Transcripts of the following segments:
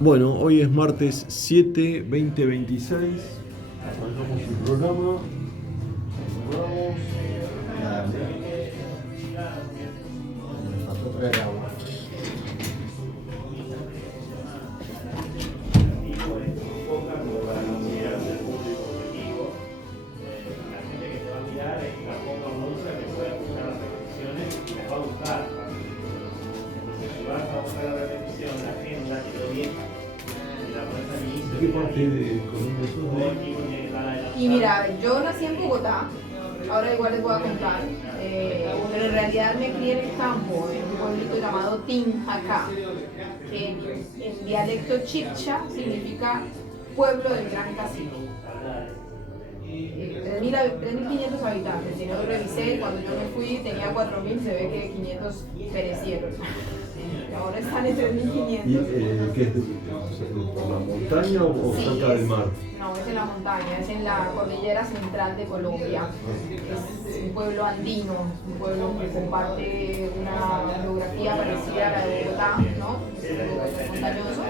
Bueno, hoy es martes 7, 2026. Arrancamos el programa. Vamos. Me faltó traer agua. ¿De qué parte de Colombia sos? Y mira, yo nací en Bogotá, ahora igual les voy a contar, pero en realidad me crié en el campo, en un pueblito llamado Tinjacá, que en dialecto chipcha significa pueblo del gran cacique. 3.500 habitantes, y no revisé, cuando yo me fui tenía 4.000, se ve que 500 perecieron. Y ahora están en ¿Y 3.500. qué es por la montaña o Sí, cerca del mar? no, es en la montaña, es en la cordillera central de Colombia. Es un pueblo andino, un pueblo que comparte una geografía parecida a la de Bogotá, ¿no? Es montañoso,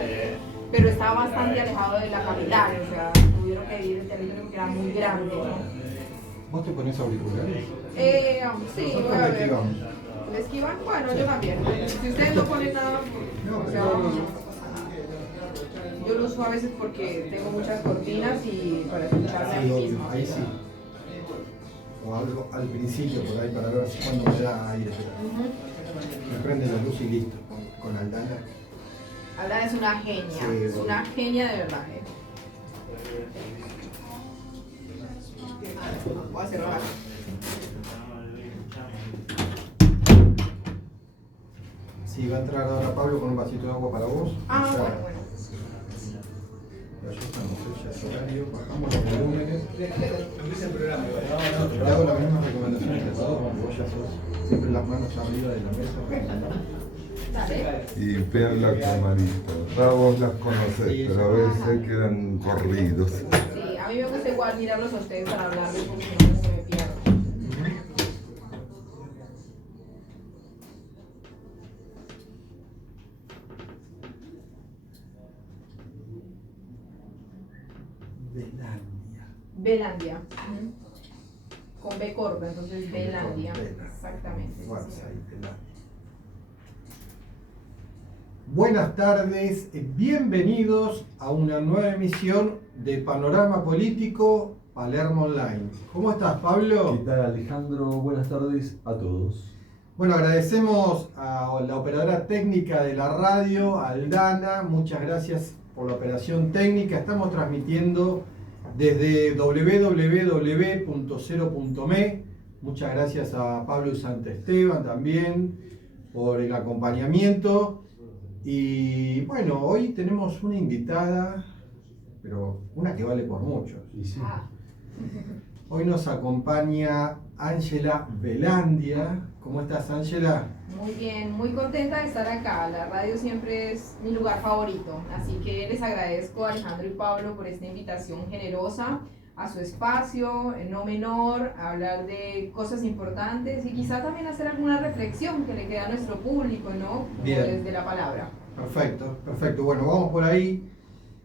pero está bastante alejado de la capital, o sea, tuvieron que vivir el territorio porque era muy grande, ¿no? ¿Vos te pones auriculares? Sí, Nosotros voy a le ver. esquivamos. ¿Le esquivan? Bueno, yo también. Si ustedes no ponen nada, o sea, no pasa nada. Yo lo uso a veces porque tengo muchas cortinas y para escucharme a Sí, mí obvio, misma. ahí sí. O algo al principio por ahí para ver si cuando me da aire. Me prende la luz y listo. Con Aldana. Aldana es una genia, Sí, es una genia de verdad. Voy a cerrar. Sí, va a entrar ahora Pablo con un vasito de agua para vos. Ah, Ya. bueno, bueno. Ya estamos, ya es horario, bajamos los volúmenes. Te hago las mismas recomendaciones que a todos, porque vos ya sos siempre las manos arriba de la mesa. Dale. Y vean la camarita. Ya vos las conocés, Sí, pero a veces quedan corridos. Sí, a mí me gusta igual mirarlos a ustedes para hablarles porque no se me pierdo. Belandia. Belandia. Con B corta, entonces Belandia. Belandia. Exactamente. sí, Fuerza sí. ahí, Belandia. Buenas tardes, bienvenidos a una nueva emisión de Panorama Político Palermo Online. ¿Cómo estás, Pablo? ¿Qué tal, Alejandro? Buenas tardes a todos. Bueno, agradecemos a la operadora técnica de la radio, Aldana. Muchas gracias por la operación técnica. Estamos transmitiendo desde www.0.me. Muchas gracias a Pablo y Santesteban también por el acompañamiento. Y bueno, hoy tenemos una invitada, pero una que vale por muchos. Y sí. Hoy nos acompaña Ángela Belandia. ¿Cómo estás, Ángela? Muy bien, muy contenta de estar acá. La radio siempre es mi lugar favorito. Así que les agradezco a Alejandro y Pablo por esta invitación generosa a su espacio, no menor, a hablar de cosas importantes y quizá también hacer alguna reflexión que le queda a nuestro público, ¿no? Como Bien. desde la palabra. Perfecto, perfecto. Bueno, vamos por ahí.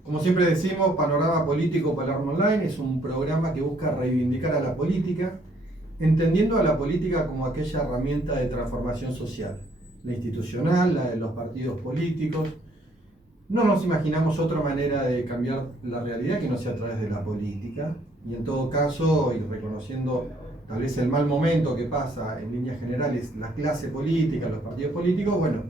Como siempre decimos, Panorama Político Palermo Online es un programa que busca reivindicar a la política, entendiendo a la política como aquella herramienta de transformación social, la institucional, la de los partidos políticos. No nos imaginamos otra manera de cambiar la realidad que no sea a través de la política. Y en todo caso, y reconociendo tal vez el mal momento que pasa en líneas generales la clase política, los partidos políticos, bueno,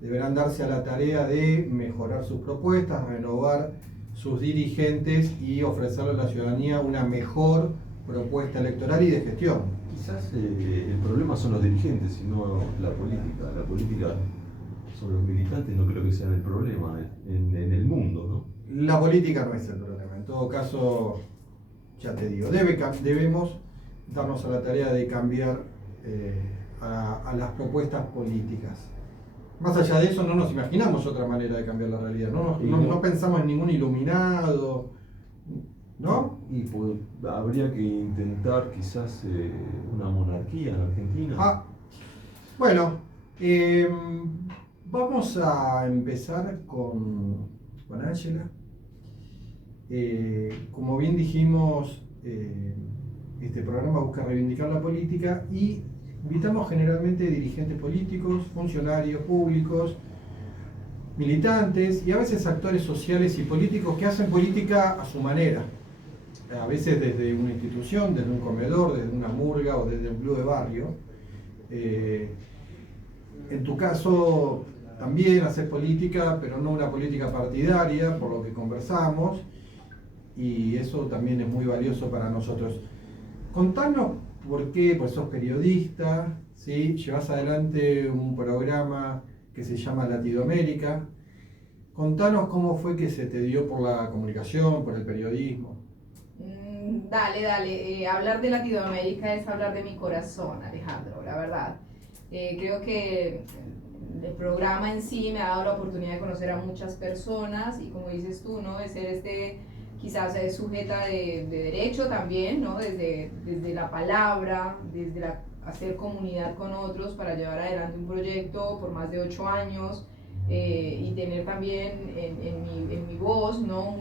deberán darse a la tarea de mejorar sus propuestas, renovar sus dirigentes y ofrecerle a la ciudadanía una mejor propuesta electoral y de gestión. Quizás el problema son los dirigentes y no la política. La política sobre los militantes no creo que sean el problema en el mundo, ¿no? La política no es el problema. En todo caso, ya te digo, debemos darnos a la tarea de cambiar a las propuestas políticas. Más allá de eso, no nos imaginamos otra manera de cambiar la realidad. No pensamos en ningún iluminado, ¿no? Y habría que intentar quizás una monarquía en Argentina. Bueno, vamos a empezar con con Ángela. Como bien dijimos, este programa busca reivindicar la política y invitamos generalmente dirigentes políticos, funcionarios públicos, militantes y a veces actores sociales y políticos que hacen política a su manera. A veces desde una institución, desde un comedor, desde una murga o desde un club de barrio. En tu caso también haces política, pero no una política partidaria, por lo que conversamos, y eso también es muy valioso para nosotros. Contanos por qué, pues sos periodista, ¿sí? Llevas adelante un programa que se llama Latinoamérica. Contanos cómo fue que se te dio por la comunicación, por el periodismo. Dale. Hablar de Latinoamérica es hablar de mi corazón, Alejandro, la verdad. Creo que el programa en sí me ha dado la oportunidad de conocer a muchas personas y, como dices tú, ¿no? De ser quizás sujeta de derecho también, ¿no? Desde la palabra, desde hacer comunidad con otros para llevar adelante un proyecto por más de 8 años y tener también en mi voz, ¿no?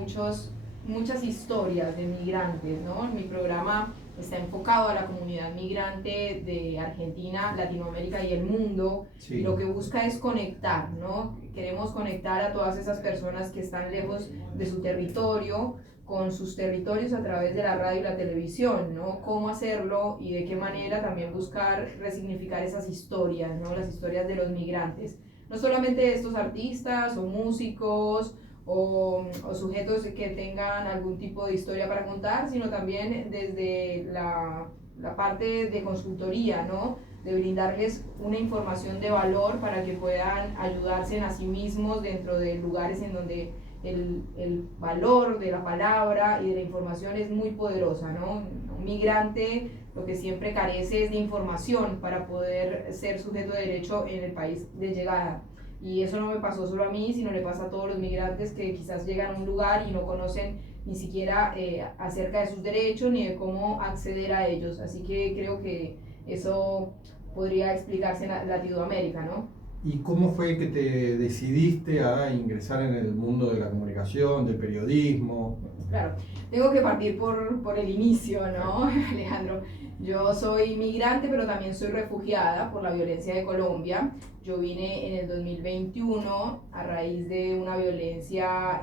Muchas historias de migrantes, ¿no? Mi programa está enfocado a la comunidad migrante de Argentina, Latinoamérica y el mundo. Sí. Lo que busca es conectar, ¿no? Queremos conectar a todas esas personas que están lejos de su territorio con sus territorios a través de la radio y la televisión, ¿no? Cómo hacerlo y de qué manera también buscar resignificar esas historias, ¿no? Las historias de los migrantes. No solamente de estos artistas o músicos o sujetos que tengan algún tipo de historia para contar, sino también desde la parte de consultoría, ¿no? De brindarles una información de valor para que puedan ayudarse a sí mismos dentro de lugares en donde el valor de la palabra y de la información es muy poderosa, ¿no? Un migrante lo que siempre carece es de información para poder ser sujeto de derecho en el país de llegada. Y eso no me pasó solo a mí, sino le pasa a todos los migrantes que quizás llegan a un lugar y no conocen ni siquiera acerca de sus derechos ni de cómo acceder a ellos. Así que creo que eso podría explicarse en Latinoamérica, ¿no? ¿Y cómo fue que te decidiste a ingresar en el mundo de la comunicación, del periodismo? Claro, tengo que partir por el inicio, ¿no, Alejandro? Yo soy migrante, pero también soy refugiada por la violencia de Colombia. Yo vine en el 2021 a raíz de una violencia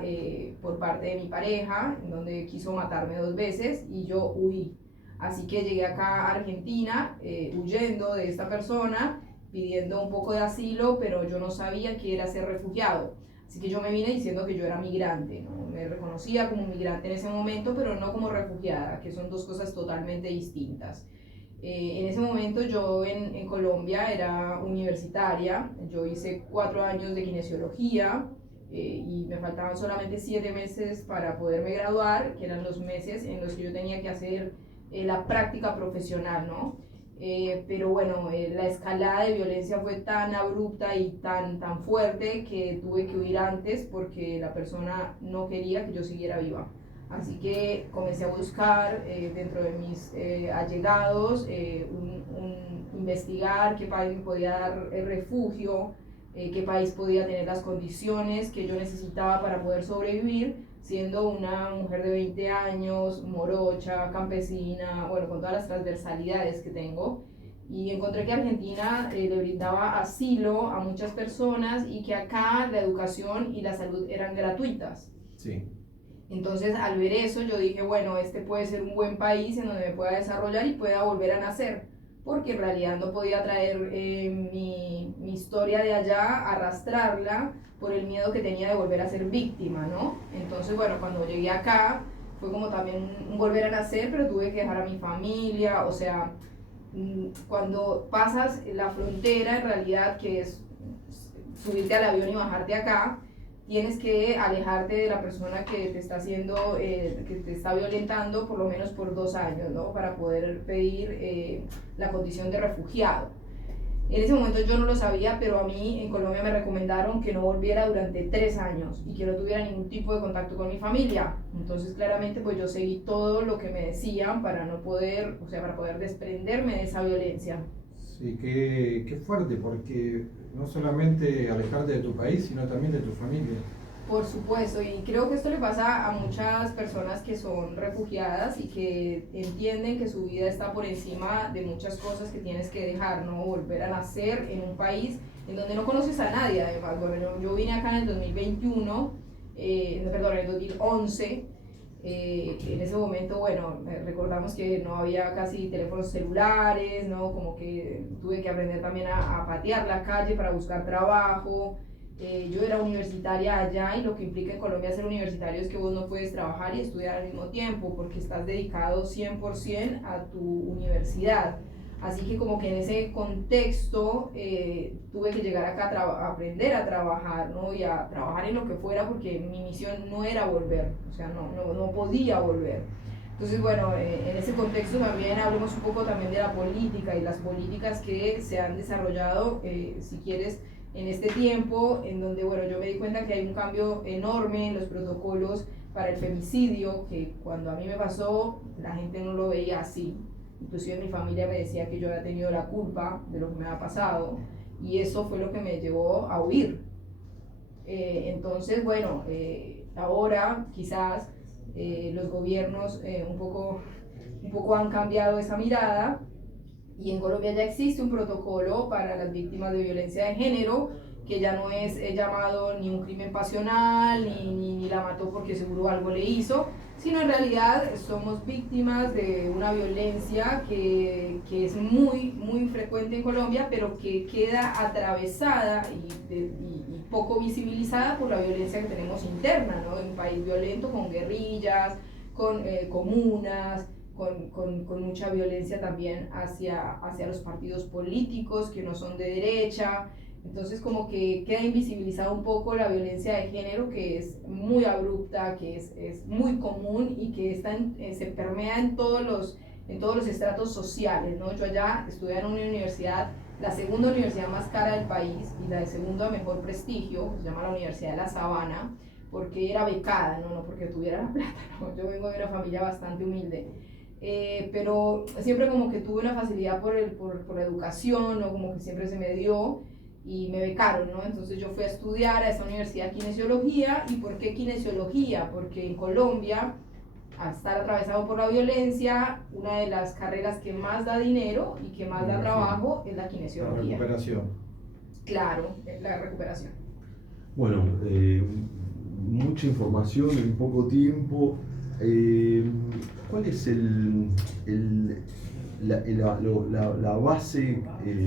por parte de mi pareja, en donde quiso matarme 2 veces y yo huí. Así que llegué acá a Argentina huyendo de esta persona, pidiendo un poco de asilo, pero yo no sabía qué era ser refugiado. Así que yo me vine diciendo que yo era migrante, ¿no? Me reconocía como migrante en ese momento, pero no como refugiada, que son 2 cosas totalmente distintas. En ese momento yo en Colombia era universitaria, yo hice 4 años de kinesiología y me faltaban solamente 7 meses para poderme graduar, que eran los meses en los que yo tenía que hacer la práctica profesional, ¿no? Pero bueno, la escalada de violencia fue tan abrupta y tan fuerte que tuve que huir antes porque la persona no quería que yo siguiera viva. Así que comencé a buscar dentro de mis allegados, investigar qué país me podía dar refugio, qué país podía tener las condiciones que yo necesitaba para poder sobrevivir, siendo una mujer de 20 años, morocha, campesina, bueno, con todas las transversalidades que tengo. Y encontré que Argentina le brindaba asilo a muchas personas y que acá la educación y la salud eran gratuitas. Sí. Entonces, al ver eso, yo dije, bueno, este puede ser un buen país en donde me pueda desarrollar y pueda volver a nacer, porque en realidad no podía traer mi historia de allá, arrastrarla por el miedo que tenía de volver a ser víctima, ¿no? Entonces, bueno, cuando llegué acá, fue como también un volver a nacer, pero tuve que dejar a mi familia, o sea, cuando pasas la frontera, en realidad, que es subirte al avión y bajarte acá, tienes que alejarte de la persona que te está haciendo, que te está violentando por lo menos por 2 años, ¿no? Para poder pedir la condición de refugiado. En ese momento yo no lo sabía, pero a mí en Colombia me recomendaron que no volviera durante 3 años y que no tuviera ningún tipo de contacto con mi familia. Entonces claramente pues yo seguí todo lo que me decían para no poder, o sea, para poder desprenderme de esa violencia. Sí, qué fuerte, porque no solamente alejarte de tu país, sino también de tu familia. Por supuesto, y creo que esto le pasa a muchas personas que son refugiadas y que entienden que su vida está por encima de muchas cosas que tienes que dejar, ¿no? Volver a nacer en un país en donde no conoces a nadie, además. Bueno, yo vine acá en el 2021, perdón, en el 2011. En ese momento, bueno, recordamos que no había casi teléfonos celulares, ¿no? Como que tuve que aprender también a patear la calle para buscar trabajo. Yo era universitaria allá y lo que implica en Colombia ser universitario es que vos no puedes trabajar y estudiar al mismo tiempo porque estás dedicado 100% a tu universidad. Así que como que en ese contexto tuve que llegar acá a aprender a trabajar, ¿no? Y a trabajar en lo que fuera porque mi misión no era volver, o sea, no podía volver. Entonces, bueno, en ese contexto también hablemos un poco también de la política y las políticas que se han desarrollado, si quieres, en este tiempo, en donde, bueno, yo me di cuenta que hay un cambio enorme en los protocolos para el femicidio, que cuando a mí me pasó, la gente no lo veía así. Inclusive mi familia me decía que yo había tenido la culpa de lo que me había pasado, y eso fue lo que me llevó a huir. Entonces, bueno, ahora quizás los gobiernos un poco han cambiado esa mirada, y en Colombia ya existe un protocolo para las víctimas de violencia de género que ya no es llamado ni un crimen pasional, ni la mató porque seguro algo le hizo, sino en realidad somos víctimas de una violencia que es muy frecuente en Colombia, pero que queda atravesada y poco visibilizada por la violencia que tenemos interna, ¿no? En un país violento, con guerrillas, con comunas, con mucha violencia también hacia los partidos políticos que no son de derecha. Entonces como que queda invisibilizada un poco la violencia de género, que es muy abrupta, que es muy común y que se permea en todos los estratos sociales, ¿no? Yo allá estudié en una universidad, la segunda universidad más cara del país y la de segundo mejor prestigio, se llama la Universidad de La Sabana, porque era becada, no porque tuviera la plata, ¿no? Yo vengo de una familia bastante humilde. Pero siempre como que tuve una facilidad por la educación, ¿no? Como que siempre se me dio y me becaron, ¿no? Entonces yo fui a estudiar a esa universidad kinesiología. ¿Y por qué kinesiología? Porque en Colombia, al estar atravesado por la violencia, una de las carreras que más da dinero y que más da trabajo es la kinesiología. La recuperación. Claro, la recuperación. Bueno, mucha información en poco tiempo. ¿Cuál es la base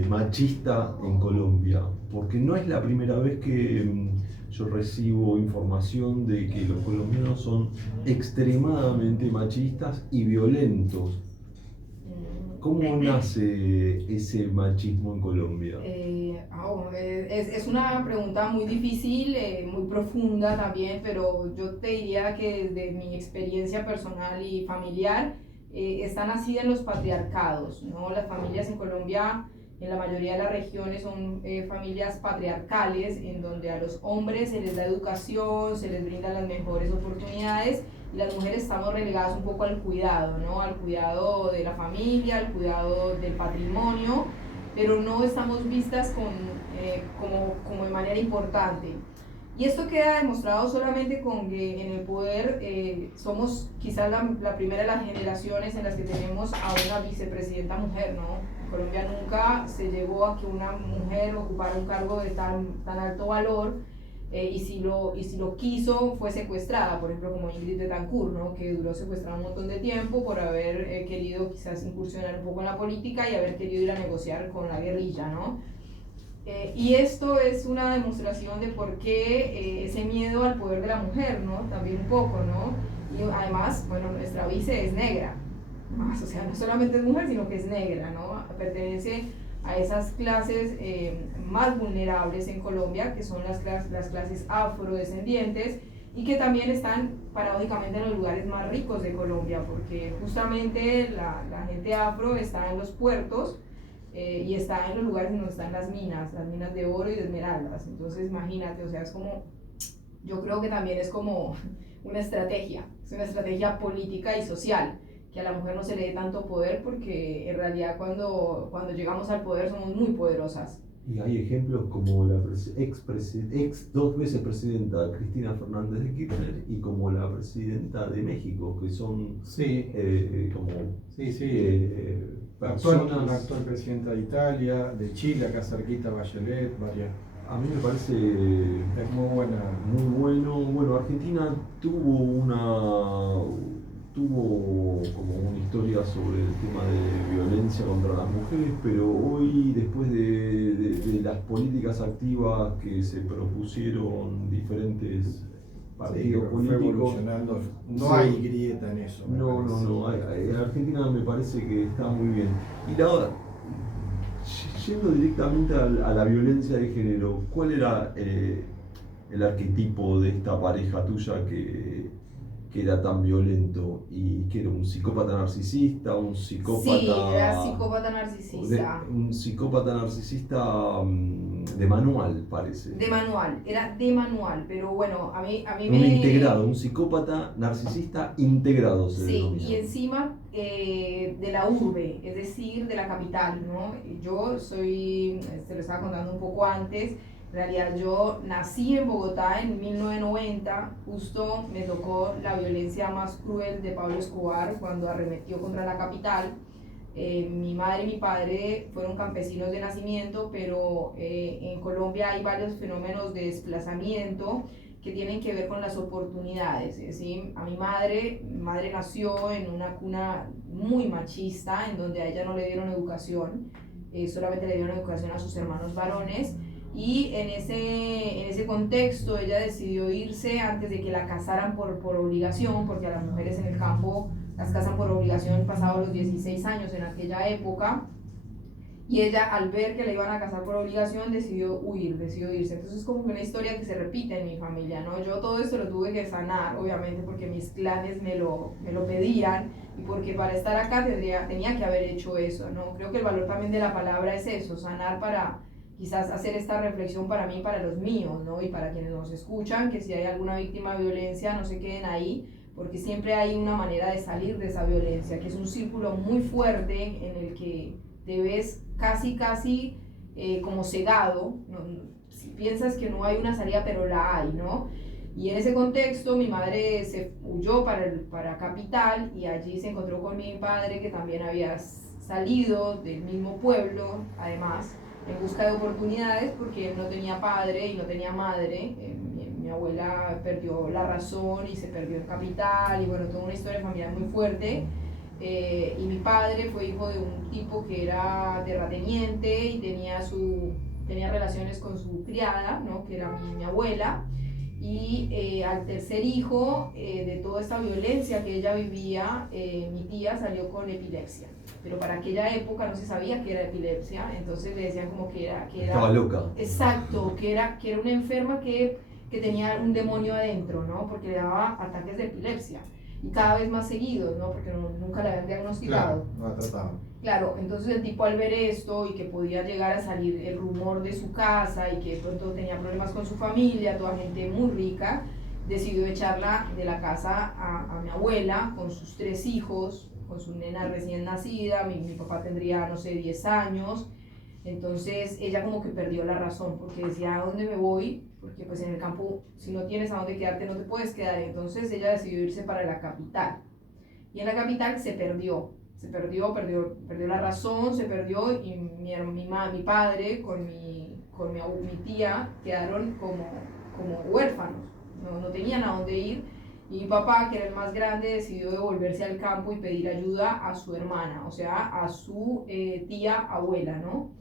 machista en Colombia? Porque no es la primera vez que yo recibo información de que los colombianos son extremadamente machistas y violentos. ¿Cómo nace ese machismo en Colombia? Es una pregunta muy difícil, muy profunda también, pero yo te diría que desde mi experiencia personal y familiar, está nacida en los patriarcados, ¿no? Las familias en Colombia, en la mayoría de las regiones, son familias patriarcales, en donde a los hombres se les da educación, se les brindan las mejores oportunidades, y las mujeres estamos relegadas un poco al cuidado, ¿no? Al cuidado de la familia, al cuidado del patrimonio, pero no estamos vistas como de manera importante. Y esto queda demostrado solamente con que en el poder somos quizás la primera de las generaciones en las que tenemos a una vicepresidenta mujer, ¿no? En Colombia nunca se llegó a que una mujer ocupara un cargo de tan alto valor, y si lo quiso fue secuestrada, por ejemplo como Ingrid Betancourt, ¿no? Que duró secuestrada un montón de tiempo por haber querido quizás incursionar un poco en la política y haber querido ir a negociar con la guerrilla, ¿no? Y esto es una demostración de por qué ese miedo al poder de la mujer, ¿no? También un poco, ¿no? Y además, bueno, nuestra vice es negra, más, o sea, no solamente es mujer, sino que es negra, ¿no? Pertenece a esas clases más vulnerables en Colombia, que son las clases afrodescendientes, y que también están paradójicamente en los lugares más ricos de Colombia, porque justamente la gente afro está en los puertos, y está en los lugares donde están las minas de oro y de esmeraldas. Entonces imagínate, o sea, es como, yo creo que también es como una estrategia, es una estrategia política y social, que a la mujer no se le dé tanto poder, porque en realidad cuando llegamos al poder somos muy poderosas. Y hay ejemplos como la ex dos veces presidenta Cristina Fernández de Kirchner y como la presidenta de México, que son Sí, como sí, sí. La personas. actual presidenta de Italia, de Chile, acá cerquita, Bachelet, varias. A mí me parece Es muy buena. muy bueno. Bueno, Argentina tuvo como una historia sobre el tema de violencia contra las mujeres, pero hoy, después de las políticas activas que se propusieron diferentes partidos Fue políticos, evolucionando. No sí. hay grieta en eso. me No, parece. Argentina me parece que está muy bien. Y yendo directamente a la violencia de género, ¿cuál era el arquetipo de esta pareja tuya que era tan violento? ¿Y que era un psicópata narcisista, Sí, era psicópata narcisista. un psicópata narcisista de manual, parece? De manual, era de manual, pero bueno, a mí Un integrado, un psicópata narcisista integrado se Sí, denomina. y encima de la urbe, es decir, de la capital, ¿no? Yo soy, te lo estaba contando un poco antes, en realidad yo nací en Bogotá en 1990, justo me tocó la violencia más cruel de Pablo Escobar cuando arremetió contra la capital. Mi madre y mi padre fueron campesinos de nacimiento, pero en Colombia hay varios fenómenos de desplazamiento que tienen que ver con las oportunidades. ¿Sí? A mi madre nació en una cuna muy machista, en donde a ella no le dieron educación, solamente le dieron educación a sus hermanos varones. Y en ese contexto ella decidió irse antes de que la casaran por obligación, porque a las mujeres en el campo las casan por obligación pasados los 16 años en aquella época. Y ella, al ver que la iban a casar por obligación, decidió huir, decidió irse. Entonces es como que una historia que se repite en mi familia, ¿no? Yo todo esto lo tuve que sanar, obviamente, porque mis clanes me lo pedían y porque para estar acá tenía que haber hecho eso, ¿no? Creo que el valor también de la palabra es eso, sanar para quizás hacer esta reflexión para mí, para los míos, ¿no? Y para quienes nos escuchan, que si hay alguna víctima de violencia, no se queden ahí, porque siempre hay una manera de salir de esa violencia, que es un círculo muy fuerte en el que te ves casi como cegado, ¿no? Si piensas que no hay una salida, pero la hay, ¿no? Y en ese contexto mi madre se huyó para Capital y allí se encontró con mi padre, que también había salido del mismo pueblo, además, en busca de oportunidades, porque él no tenía padre y no tenía madre. Mi abuela perdió la razón y se perdió en Capital, y bueno, toda una historia familiar muy fuerte. Y mi padre fue hijo de un tipo que era terrateniente y tenía relaciones con su criada, ¿no? Que era mi abuela. Y al tercer hijo de toda esta violencia que ella vivía, mi tía salió con epilepsia. Pero para aquella época no se sabía que era epilepsia, entonces le decían como que era Estaba loca. Exacto, que era una enferma que tenía un demonio adentro, ¿no? Porque le daba ataques de epilepsia. Y cada vez más seguidos, ¿no? Porque nunca la habían diagnosticado. Claro, no la trataban. Claro, entonces el tipo, al ver esto y que podía llegar a salir el rumor de su casa y que de pronto tenía problemas con su familia, toda gente muy rica, decidió echarla de la casa a mi abuela con sus 3 hijos, con su nena recién nacida. Mi papá tendría, no sé, 10 años. Entonces ella como que perdió la razón, porque decía: ¿a dónde me voy? Porque pues en el campo, si no tienes a dónde quedarte, no te puedes quedar. Entonces ella decidió irse para la capital. Y en la capital perdió la razón, se perdió, y mi padre con mi tía quedaron como huérfanos, no tenían a dónde ir. Y mi papá, que era el más grande, decidió devolverse al campo y pedir ayuda a su hermana, o sea, a su tía abuela, ¿no?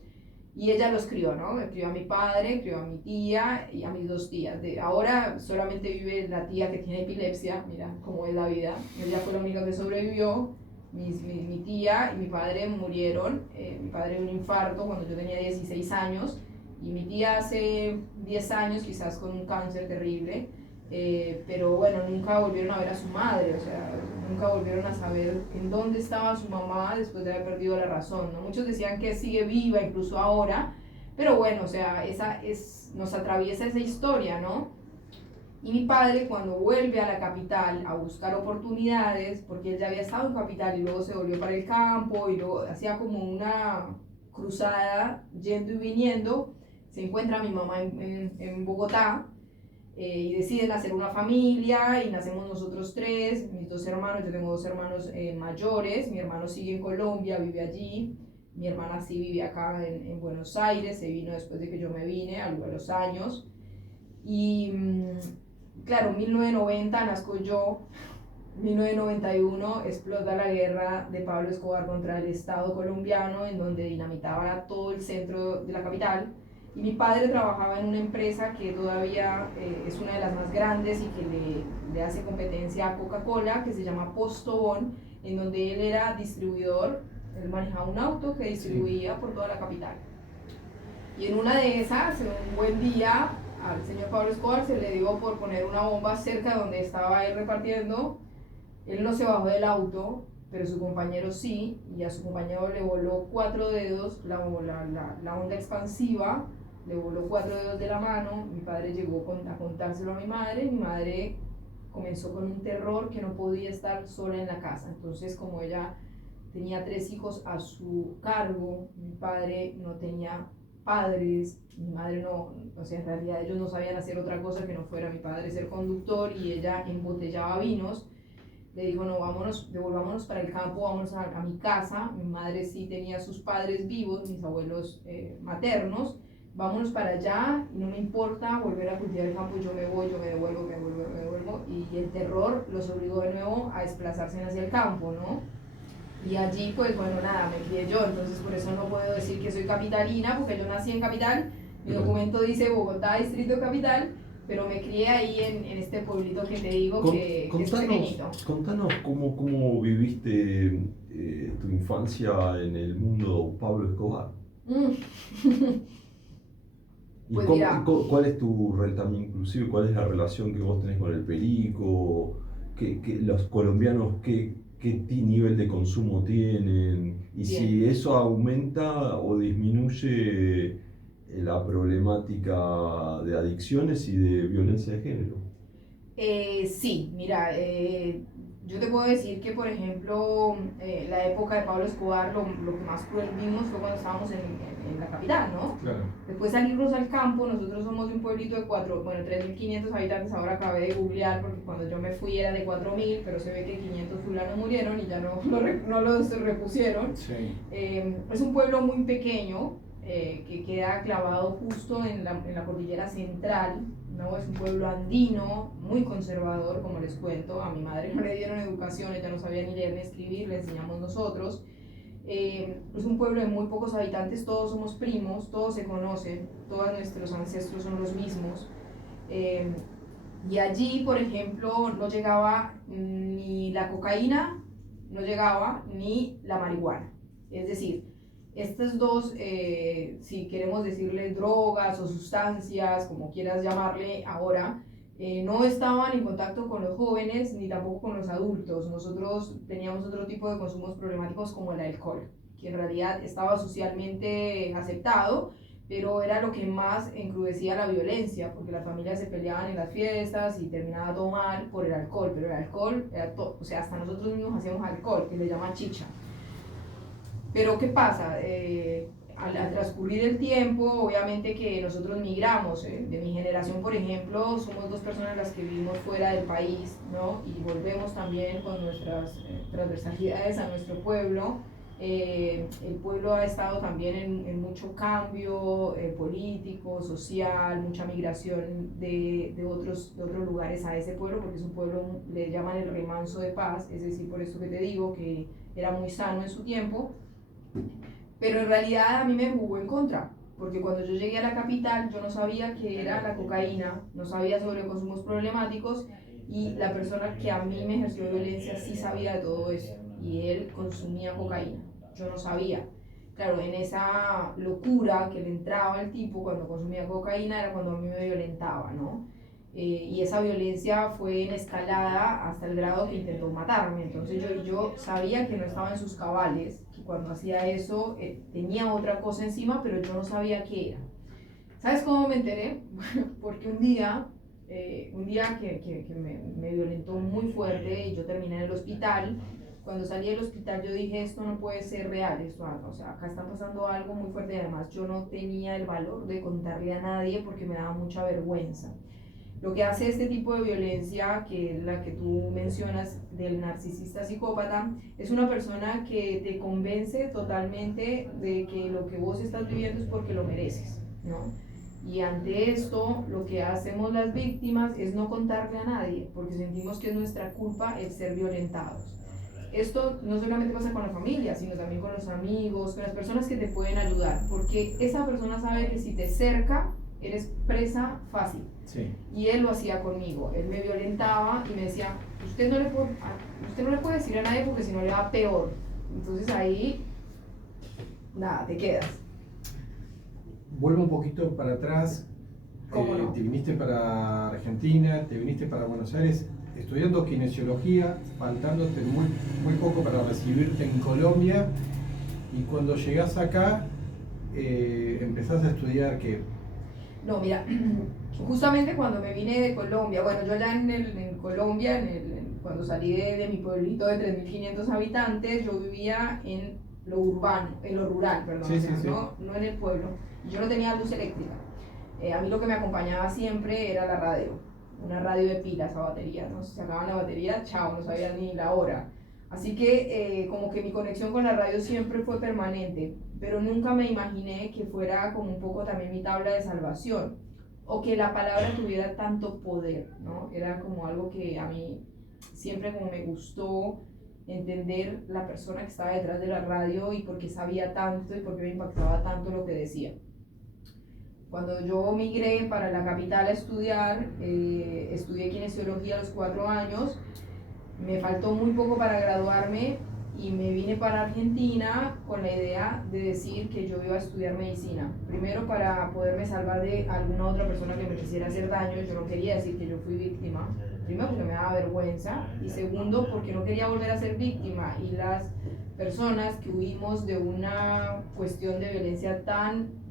Y ella los crió, ¿no? Crió a mi padre, crió a mi tía y a mis 2 tías. Ahora solamente vive la tía que tiene epilepsia, mira cómo es la vida. Ella fue la única que sobrevivió. Mi tía y mi padre murieron. Mi padre de un infarto cuando yo tenía 16 años. Y mi tía hace 10 años, quizás con un cáncer terrible. Pero bueno, nunca volvieron a ver a su madre, o sea, nunca volvieron a saber en dónde estaba su mamá después de haber perdido la razón, ¿no? Muchos decían que sigue viva incluso ahora, pero bueno, o sea, nos atraviesa esa historia, ¿no? Y mi padre, cuando vuelve a la capital a buscar oportunidades, porque él ya había estado en capital y luego se volvió para el campo y luego hacía como cruzada, yendo y viniendo, se encuentra mi mamá en Bogotá, y deciden hacer una familia y nacemos nosotros tres, mis dos hermanos. Yo tengo dos hermanos mayores. Mi hermano sigue en Colombia, vive allí. Mi hermana sí vive acá en Buenos Aires, se vino después de que yo me vine, a los años. Y claro, 1990 nazco yo, 1991 explota la guerra de Pablo Escobar contra el Estado colombiano, en donde dinamitaba todo el centro de la capital. Y mi padre trabajaba en una empresa que todavía es una de las más grandes y que le hace competencia a Coca-Cola, que se llama Postobón, en donde él era distribuidor. Él manejaba un auto que distribuía por toda la capital. Y en una de esas, un buen día, al señor Pablo Escobar se le dio por poner una bomba cerca de donde estaba él repartiendo. Él no se bajó del auto, pero su compañero sí, y a su compañero le voló 4 dedos, la onda expansiva, le voló 4 dedos de la mano. Mi padre llegó a contárselo a mi madre comenzó con un terror que no podía estar sola en la casa. Entonces, como ella tenía 3 hijos a su cargo, mi padre no tenía padres, mi madre no, o sea, en realidad ellos no sabían hacer otra cosa que no fuera mi padre ser conductor, y ella embotellaba vinos. Le dijo, no, vámonos, devolvámonos para el campo, vámonos a mi casa. Mi madre sí tenía sus padres vivos, mis abuelos maternos. Vámonos para allá, no me importa volver a cultivar el campo, yo me voy, yo me devuelvo. Y el terror los obligó de nuevo a desplazarse hacia el campo, ¿no? Y allí, pues bueno, nada, me crié yo. Entonces por eso no puedo decir que soy capitalina, porque yo nací en capital. Mi documento dice Bogotá, Distrito Capital, pero me crié ahí en este pueblito que te digo que es pequeñito. Contanos cómo viviste tu infancia en el mundo Pablo Escobar. ¿Y Pues mira, cuál es también inclusive, cuál es la relación que vos tenés con el perico? Los colombianos, qué nivel de consumo tienen? Y bien. si eso aumenta o disminuye la problemática de adicciones y de violencia de género. Sí, mira, yo te puedo decir que, por ejemplo, la época de Pablo Escobar, lo que más cruel vimos fue cuando estábamos en la capital, ¿no? Claro. Después salirnos al campo. Nosotros somos de un pueblito de 3.500 habitantes, ahora acabé de googlear porque cuando yo me fui era de 4.000, pero se ve que 500 fulanos murieron y ya no los repusieron. Sí. Es un pueblo muy pequeño, que queda clavado justo en la cordillera central, ¿no? Es un pueblo andino, muy conservador, como les cuento. A mi madre no le dieron educación, ella no sabía ni leer ni escribir, le enseñamos nosotros. Es un pueblo de muy pocos habitantes, todos somos primos, todos se conocen, todos nuestros ancestros son los mismos. Y allí, por ejemplo, no llegaba ni la cocaína, no llegaba ni la marihuana. Es decir, estas dos, si queremos decirle drogas o sustancias, como quieras llamarle ahora, no estaban en contacto con los jóvenes ni tampoco con los adultos. Nosotros teníamos otro tipo de consumos problemáticos como el alcohol, que en realidad estaba socialmente aceptado, pero era lo que más encrudecía la violencia, porque las familias se peleaban en las fiestas y terminaba todo mal por el alcohol. Pero el alcohol era o sea, hasta nosotros mismos hacíamos alcohol, que le llaman chicha. Pero ¿qué pasa? Al transcurrir el tiempo, obviamente que nosotros migramos. De mi generación, por ejemplo, somos 2 personas las que vivimos fuera del país, ¿no? Y volvemos también con nuestras transversalidades a nuestro pueblo. El pueblo ha estado también en mucho cambio político, social, mucha migración de otros lugares a ese pueblo, porque es un pueblo, le llaman el remanso de paz, es decir, por eso que te digo que era muy sano en su tiempo. Pero en realidad a mí me jugó en contra, porque cuando yo llegué a la capital yo no sabía qué era la cocaína, no sabía sobre consumos problemáticos, y la persona que a mí me ejerció violencia sí sabía de todo eso, y él consumía cocaína, yo no sabía. Claro, en esa locura que le entraba al tipo cuando consumía cocaína era cuando a mí me violentaba, ¿no? Y esa violencia fue en escalada hasta el grado que intentó matarme. Entonces yo sabía que no estaba en sus cabales, que cuando hacía eso tenía otra cosa encima, pero yo no sabía qué era. ¿Sabes cómo me enteré? Porque un día que me violentó muy fuerte y yo terminé en el hospital, Cuando salí del hospital yo dije, esto no puede ser real, o sea, acá está pasando algo muy fuerte y además yo no tenía el valor de contarle a nadie porque me daba mucha vergüenza. Lo que hace este tipo de violencia, que es la que tú mencionas del narcisista psicópata, es una persona que te convence totalmente de que lo que vos estás viviendo es porque lo mereces, ¿no? Y ante esto, lo que hacemos las víctimas es no contarle a nadie, porque sentimos que es nuestra culpa el ser violentados. Esto no solamente pasa con la familia, sino también con los amigos, con las personas que te pueden ayudar, porque esa persona sabe que si te cerca, eres presa fácil. Sí. Y él lo hacía conmigo, él me violentaba y me decía, usted no le puede decir a nadie porque si no le va peor. Entonces ahí, nada, te quedas. Vuelvo un poquito para atrás. ¿Cómo no? Te viniste para Argentina, te viniste para Buenos Aires, estudiando kinesiología, faltándote muy poco para recibirte en Colombia, y cuando llegás acá, empezás a estudiar ¿qué? No, mira, justamente cuando me vine de Colombia, bueno, yo allá en Colombia, cuando salí de mi pueblito de 3.500 habitantes, yo vivía en lo urbano, en lo rural, perdón, Sí, o sea, sí, sí. no en el pueblo, y yo no tenía luz eléctrica. A mí lo que me acompañaba siempre era la radio, una radio de pilas a batería, ¿no? Si sacaban la batería, chao, no sabía ni la hora. Así que como que mi conexión con la radio siempre fue permanente, pero nunca me imaginé que fuera como un poco también mi tabla de salvación, o que la palabra tuviera tanto poder, ¿no? Era como algo que a mí siempre como me gustó entender la persona que estaba detrás de la radio y por qué sabía tanto y por qué me impactaba tanto lo que decía. Cuando yo migré para la capital a estudiar, estudié kinesiología a los 4 años, me faltó muy poco para graduarme y me vine para Argentina con la idea de decir que yo iba a estudiar medicina. Primero para poderme salvar de alguna otra persona que me quisiera hacer daño, yo no quería decir que yo fui víctima. Primero porque me daba vergüenza y segundo porque no quería volver a ser víctima, y las personas que huimos de una cuestión de violencia tan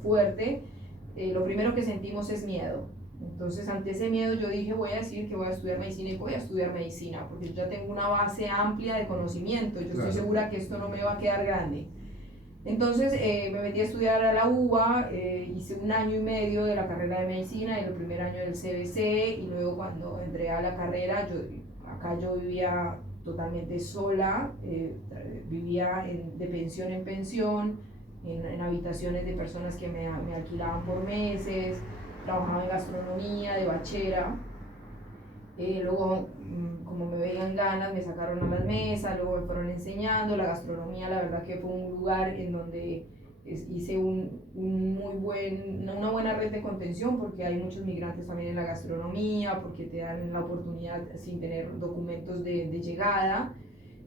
fuerte, lo primero que sentimos es miedo. Entonces, ante ese miedo yo dije, voy a decir que voy a estudiar medicina, y voy a estudiar medicina, porque yo ya tengo una base amplia de conocimiento, yo estoy segura que esto no me va a quedar grande. Entonces me metí a estudiar a la UBA, hice 1 año y medio de la carrera de medicina y el primer año del CBC, y luego cuando entré a la carrera, acá yo vivía totalmente sola, vivía de pensión en pensión, en habitaciones de personas que me alquilaban por meses, trabajaba en gastronomía, de bachera. Luego, como me veían ganas, me sacaron a las mesas, luego me fueron enseñando. La gastronomía, la verdad que fue un lugar en donde hice una buena red de contención, porque hay muchos migrantes también en la gastronomía, porque te dan la oportunidad sin tener documentos de llegada.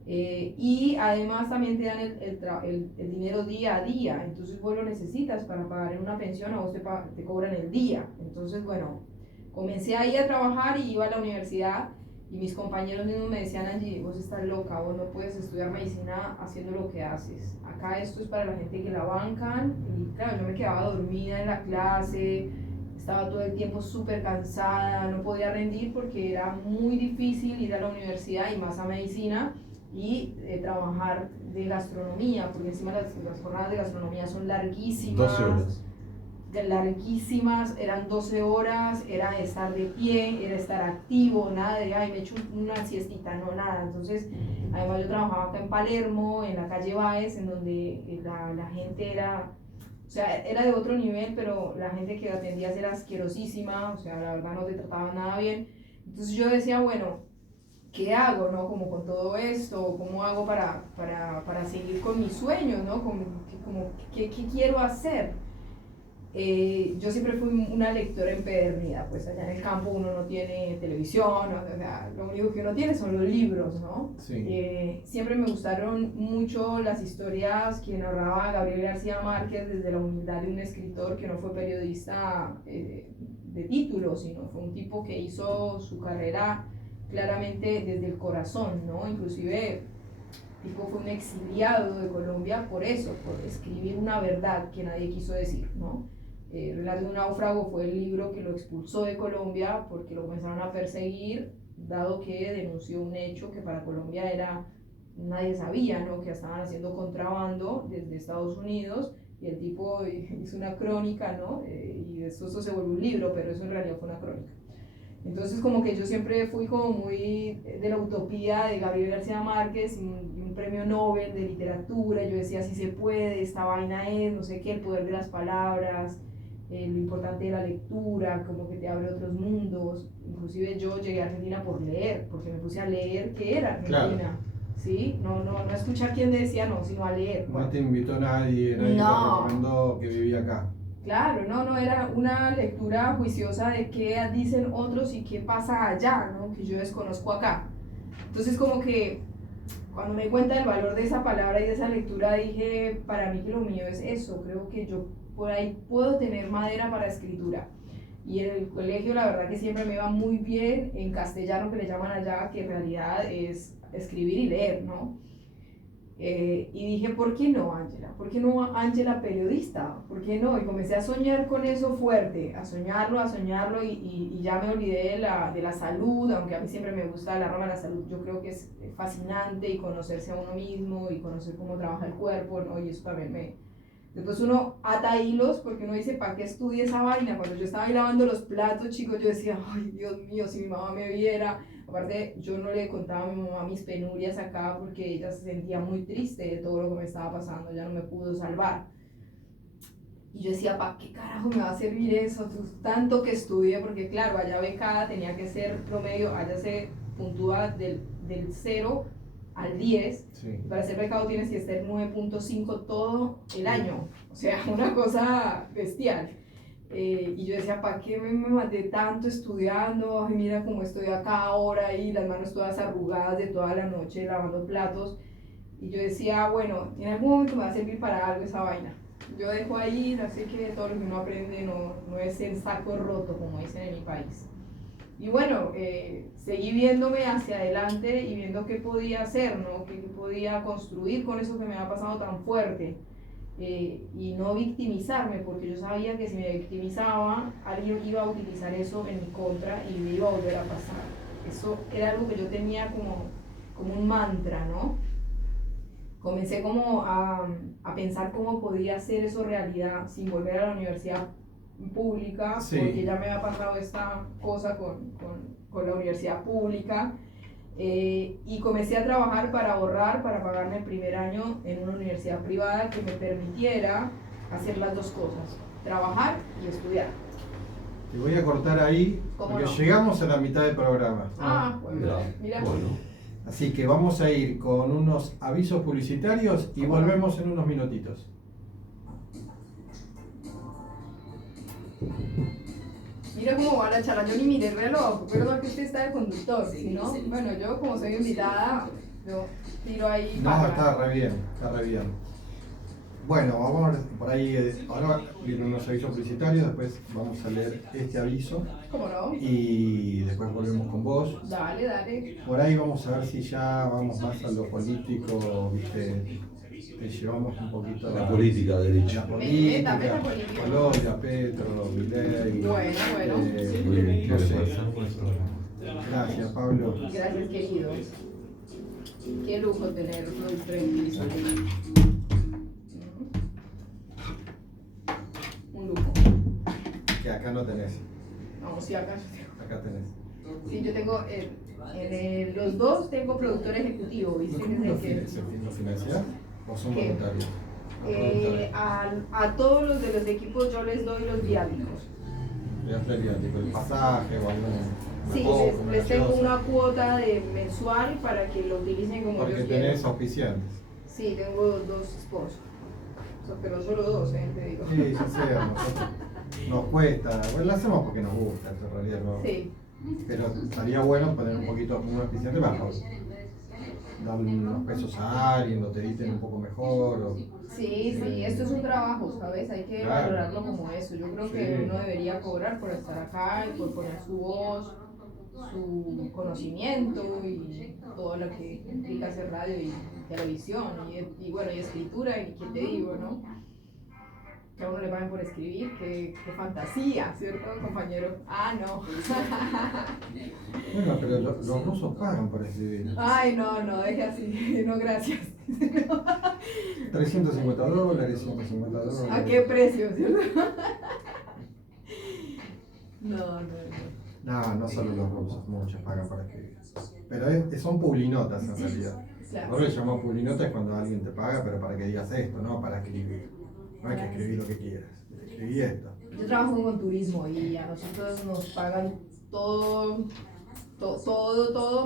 Y además también te dan el dinero día a día, entonces vos lo necesitas para pagar en una pensión, a vos te cobran el día. Entonces, bueno, comencé ahí a trabajar y iba a la universidad, y mis compañeros mismos me decían, Angie, vos estás loca, vos no puedes estudiar medicina haciendo lo que haces, acá esto es para la gente que la bancan. Y claro, yo me quedaba dormida en la clase, estaba todo el tiempo súper cansada, no podía rendir porque era muy difícil ir a la universidad y más a medicina y trabajar de gastronomía, porque encima las jornadas de gastronomía son larguísimas. 12 horas. Larguísimas, eran 12 horas, era estar de pie, era estar activo, nada de, ay, me echo una siestita, no, nada. Entonces, además yo trabajaba acá en Palermo, en la calle Báez, en donde la gente era, o sea, era de otro nivel, pero la gente que atendías era asquerosísima, o sea, la verdad no te trataban nada bien. Entonces yo decía, bueno, ¿qué hago, no? Como con todo esto, ¿cómo hago para seguir con mis sueños, no? ¿Qué quiero hacer? Yo siempre fui una lectora empedernida, pues allá en el campo uno no tiene televisión, o sea, lo único que uno tiene son los libros, ¿no? Sí. Siempre me gustaron mucho las historias que narraba Gabriel García Márquez desde la humildad de un escritor que no fue periodista de título, sino fue un tipo que hizo su carrera claramente desde el corazón, ¿no? Inclusive Pico fue un exiliado de Colombia por eso, por escribir una verdad que nadie quiso decir, ¿no? Relato de un náufrago fue el libro que lo expulsó de Colombia porque lo comenzaron a perseguir, dado que denunció un hecho que para Colombia era nadie sabía, ¿no? Que estaban haciendo contrabando desde Estados Unidos, y el tipo hizo una crónica, ¿no? Y esto se vuelve un libro, pero eso en realidad fue una crónica. Entonces como que yo siempre fui como muy de la utopía de Gabriel García Márquez y un premio Nobel de literatura. Yo decía, si se puede, esta vaina es, no sé qué, el poder de las palabras, lo importante de la lectura, como que te abre otros mundos. Inclusive yo llegué a Argentina por leer, porque me puse a leer qué era Argentina. Claro. ¿Sí? No a escuchar quién decía, no, sino a leer. No te invitó nadie te recomendó que vivía acá. Claro, no, era una lectura juiciosa de qué dicen otros y qué pasa allá, ¿no? Que yo desconozco acá. Entonces como que cuando me di cuenta del valor de esa palabra y de esa lectura, dije, para mí que lo mío es eso, creo que yo por ahí puedo tener madera para escritura. Y en el colegio la verdad que siempre me iba muy bien en castellano, que le llaman allá, que en realidad es escribir y leer, ¿no? Y dije, ¿por qué no, Ángela? ¿Por qué no, Ángela, periodista? ¿Por qué no? Y comencé a soñar con eso fuerte, a soñarlo y ya me olvidé de la salud, aunque a mí siempre me gusta la rama de la salud. Yo creo que es fascinante y conocerse a uno mismo y conocer cómo trabaja el cuerpo, ¿no? Y eso también Después uno ata hilos porque uno dice, ¿para qué estudié esa vaina? Cuando yo estaba ahí lavando los platos, chicos, yo decía, ay, Dios mío, si mi mamá me viera. Aparte, yo no le contaba a mi mamá mis penurias acá porque ella se sentía muy triste de todo lo que me estaba pasando, ya no me pudo salvar. Y yo decía, ¿para qué carajo me va a servir eso? Tanto que estudié, porque claro, allá becada tenía que ser promedio, allá se puntúa del 0 al 10, Sí. para ser becado tienes que estar 9.5 todo el año, o sea, una cosa bestial. Y yo decía, ¿para qué me maté tanto estudiando? Ay, mira cómo estoy acá ahora y las manos todas arrugadas de toda la noche lavando platos. Y yo decía, bueno, en algún momento me va a servir para algo esa vaina. Yo dejo ahí, así que todo lo que uno aprende no es en saco roto, como dicen en mi país. Y bueno, seguí viéndome hacia adelante y viendo qué podía hacer, ¿no? Qué podía construir con eso que me había pasado tan fuerte. Y no victimizarme, porque yo sabía que si me victimizaba, alguien iba a utilizar eso en mi contra y me iba a volver a pasar. Eso era algo que yo tenía como un mantra, ¿no? Comencé como a pensar cómo podía hacer eso realidad sin volver a la universidad pública, Sí. porque ya me había pasado esta cosa con la universidad pública. Y comencé a trabajar para ahorrar, para pagarme el primer año en una universidad privada que me permitiera hacer las dos cosas, trabajar y estudiar. Te voy a cortar ahí, ¿Cómo porque no? llegamos a la mitad del programa. Mira. Bueno, Así que vamos a ir con unos avisos publicitarios y volvemos en unos minutitos. Mira cómo va la charla, yo ni miré el reloj, perdón que usted está de conductor, ¿sí, no? Bueno, yo como soy invitada, yo tiro ahí. No, está re bien, está re bien. Bueno, vamos por ahí, ahora vienen unos avisos publicitarios, después vamos a leer este aviso ¿Cómo no? y después volvemos con vos. Dale. Por ahí vamos a ver si ya vamos más a lo político, ¿viste? Te llevamos un poquito la política, derecho. la política, Meta política. Colombia, Petro, Milei. Bueno. Muy bien, no sé. gracias. Gracias, Pablo. Gracias, querido. Qué lujo tener productor en piso. Un lujo. Que acá no tenés, No, sí, acá yo tengo. acá tenés. Sí, yo tengo, los dos tengo productor ejecutivo, ¿viste? ¿Cómo Desde lo financiás? ¿O son ¿Qué? voluntarios? a todos los de los equipos yo les doy los viáticos. Ya sería tipo el pasaje o algún. Sí, les tengo una cuota mensual para que lo utilicen como Porque ellos tenés quieran. auspiciantes. Sí, tengo dos sponsors. Pero solo dos, te digo. Sí, ya sé, a nosotros nos cuesta. Bueno, lo hacemos porque nos gusta, en realidad no. Sí. Pero estaría bueno poner un poquito un auspiciante bajo. Darle unos pesos a alguien, lo te editen un poco mejor. O... Sí, esto es un trabajo, ¿sabes? Hay que Claro. valorarlo como eso. Yo creo que Sí. uno debería cobrar por estar acá y por poner su voz, su conocimiento y todo lo que implica hacer radio y televisión y bueno, y escritura y qué te digo, ¿no? Que a uno le paguen por escribir, qué fantasía, ¿cierto, compañero? Ah, no. Bueno, pero los rusos pagan por escribir. Ay, no, deje así, no, gracias. $350, $150. ¿A qué precio, cierto? No. No, no solo los rusos, muchos pagan por escribir. Pero son publinotas en realidad. Claro. Nosotros le llamamos publinota es cuando alguien te paga, pero para que digas esto, no para escribir. No hay que escribir lo que quieras, escribí esto. Yo trabajo con turismo y a nosotros nos pagan todo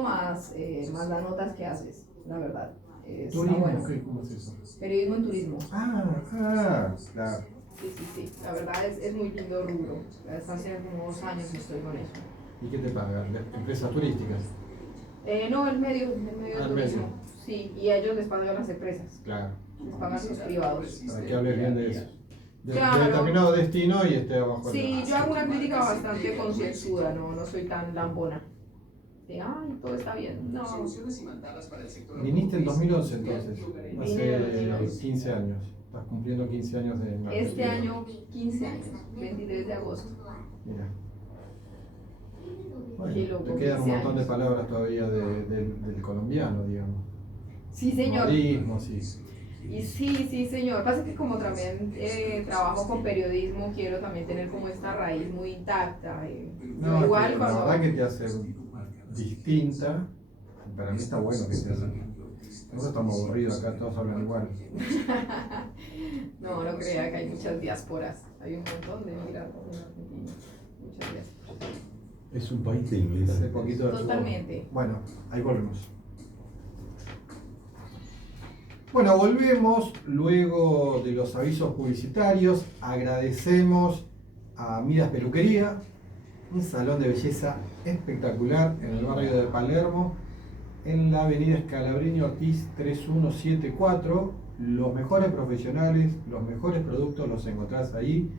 más las notas que haces, la verdad. Está ¿Turismo? bueno. ¿Cómo es eso? Periodismo en turismo. Claro. Sí. La verdad es muy lindo rubro. Hasta hace como 2 años estoy con eso. ¿Y qué te pagan? ¿Empresas turísticas? No, el medio de El turismo. medio. Sí, y a ellos les pagan las empresas, Claro. les pagan los privados. Para que hables bien de eso. De Claro. determinado destino y esté abajo. Sí, yo hago una crítica bastante concienzuda, no soy tan lambona. De, ay, todo está bien. No. Viniste en 2011 entonces, Vine en hace 2011. 15 años. Estás cumpliendo 15 años de Este Argentina. año, 15 años, 23 de agosto. Mira. Qué Bueno, loco, te quedan un 15 montón de años. palabras todavía del colombiano, digamos. Sí, señor. Modismo, sí. Y sí, señor. Pasa que como también trabajo con periodismo, quiero también tener como esta raíz muy intacta. No, igual la cuando... verdad que te hace distinta. Para mí está bueno que seas así. Nosotros estamos aburridos acá, todos hablan igual. No crea que hay muchas diásporas. Hay un montón de inmigrantes en Argentina. Muchas diásporas. Es un país de Hace inmigrantes. poquito de Totalmente. Bueno, ahí volvemos. Bueno, volvemos luego de los avisos publicitarios. Agradecemos a Midas Peluquería, un salón de belleza espectacular en el barrio de Palermo, en la avenida Scalabrini Ortiz 3174. Los mejores profesionales, los mejores productos los encontrás ahí.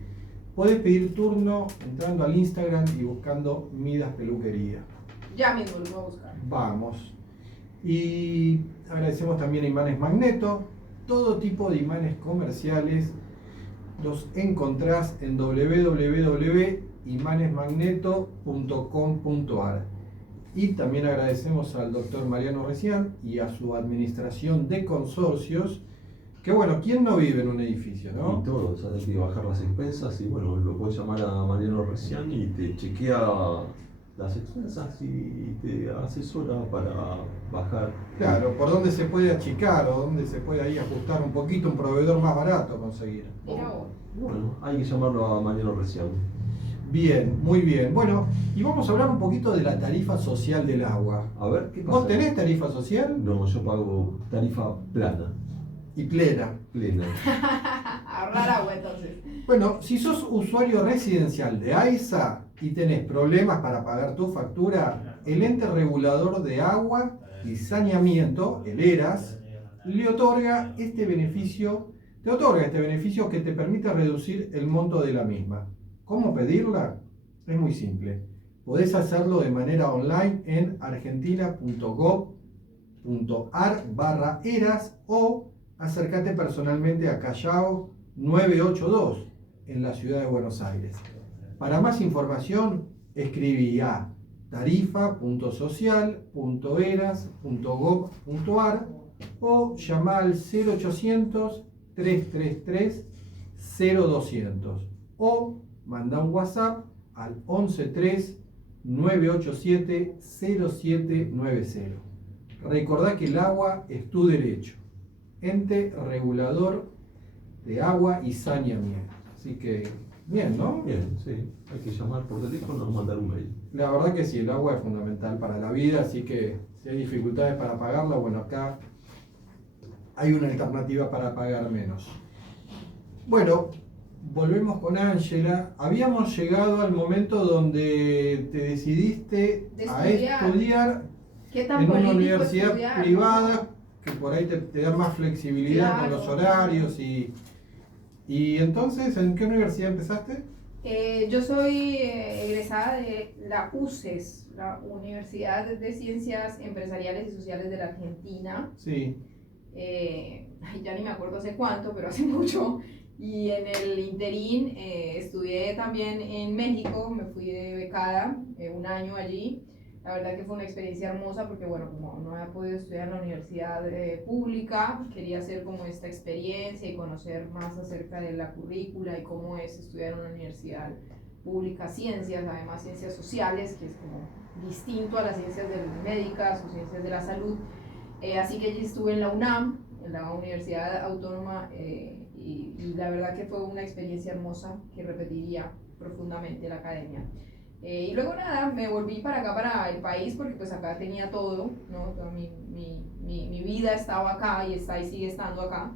Podés pedir turno entrando al Instagram y buscando Midas Peluquería. Ya mismo los voy a buscar. Vamos. Y agradecemos también a Imanes Magneto. Todo tipo de imanes comerciales los encontrás en www.imanesmagneto.com.ar. Y también agradecemos al doctor Mariano Recián y a su administración de consorcios. Que bueno, ¿quién no vive en un edificio, no? Y todo, o sea, hay que bajar las expensas y bueno, lo puedes llamar a Mariano Recián y te chequea las expensas y te asesora para bajar. Claro, por dónde se puede achicar o dónde se puede ahí ajustar un poquito, un proveedor más barato conseguir. Mira vos. Bueno, hay que llamarlo a Mariano Recián. Bien, muy bien. Bueno, y vamos a hablar un poquito de la tarifa social del agua. A ver, ¿qué pasa? ¿Vos tenés tarifa social? No, yo pago tarifa plana, Y plena. plena. Ahorrar agua entonces. Bueno, si sos usuario residencial de AISA y tenés problemas para pagar tu factura, el ente regulador de agua y saneamiento, el ERAS, te otorga este beneficio que te permite reducir el monto de la misma. ¿Cómo pedirla? Es muy simple. Podés hacerlo de manera online en argentina.gov.ar/ERAS o acércate personalmente a Callao 982 en la ciudad de Buenos Aires. Para más información, escribí a tarifa.social.eras.gov.ar o llama al 0800 333 0200 o manda un WhatsApp al 113 987 0790. Recordá que el agua es tu derecho. Ente regulador de agua y saneamiento. Así que, bien, ¿no? Bien, sí. Hay que llamar por teléfono o mandar un mail. La verdad que sí, el agua es fundamental para la vida, así que si hay dificultades para pagarla, bueno, acá hay una alternativa para pagar menos. Bueno, volvemos con Ángela. Habíamos llegado al momento donde te decidiste a estudiar ¿Qué tan en una político universidad estudiar, privada, no? que por ahí te da más flexibilidad con Claro, los horarios y entonces, ¿en qué universidad empezaste? Yo soy egresada de la UCES, la Universidad de Ciencias Empresariales y Sociales de la Argentina. Sí. Ya ni me acuerdo hace cuánto, pero hace mucho. Y en el interín estudié también en México, me fui de becada un año allí. La verdad que fue una experiencia hermosa porque, bueno, como no había podido estudiar en la universidad pública, quería hacer como esta experiencia y conocer más acerca de la currícula y cómo es estudiar en una universidad pública, ciencias, además ciencias sociales, que es como distinto a las ciencias médicas o ciencias de la salud. Así que allí estuve en la UNAM, en la Universidad Autónoma, y la verdad que fue una experiencia hermosa que repetiría profundamente la academia. Y luego nada, me volví para acá, para el país, porque pues acá tenía todo, ¿no? Toda mi vida estaba acá y está y sigue estando acá.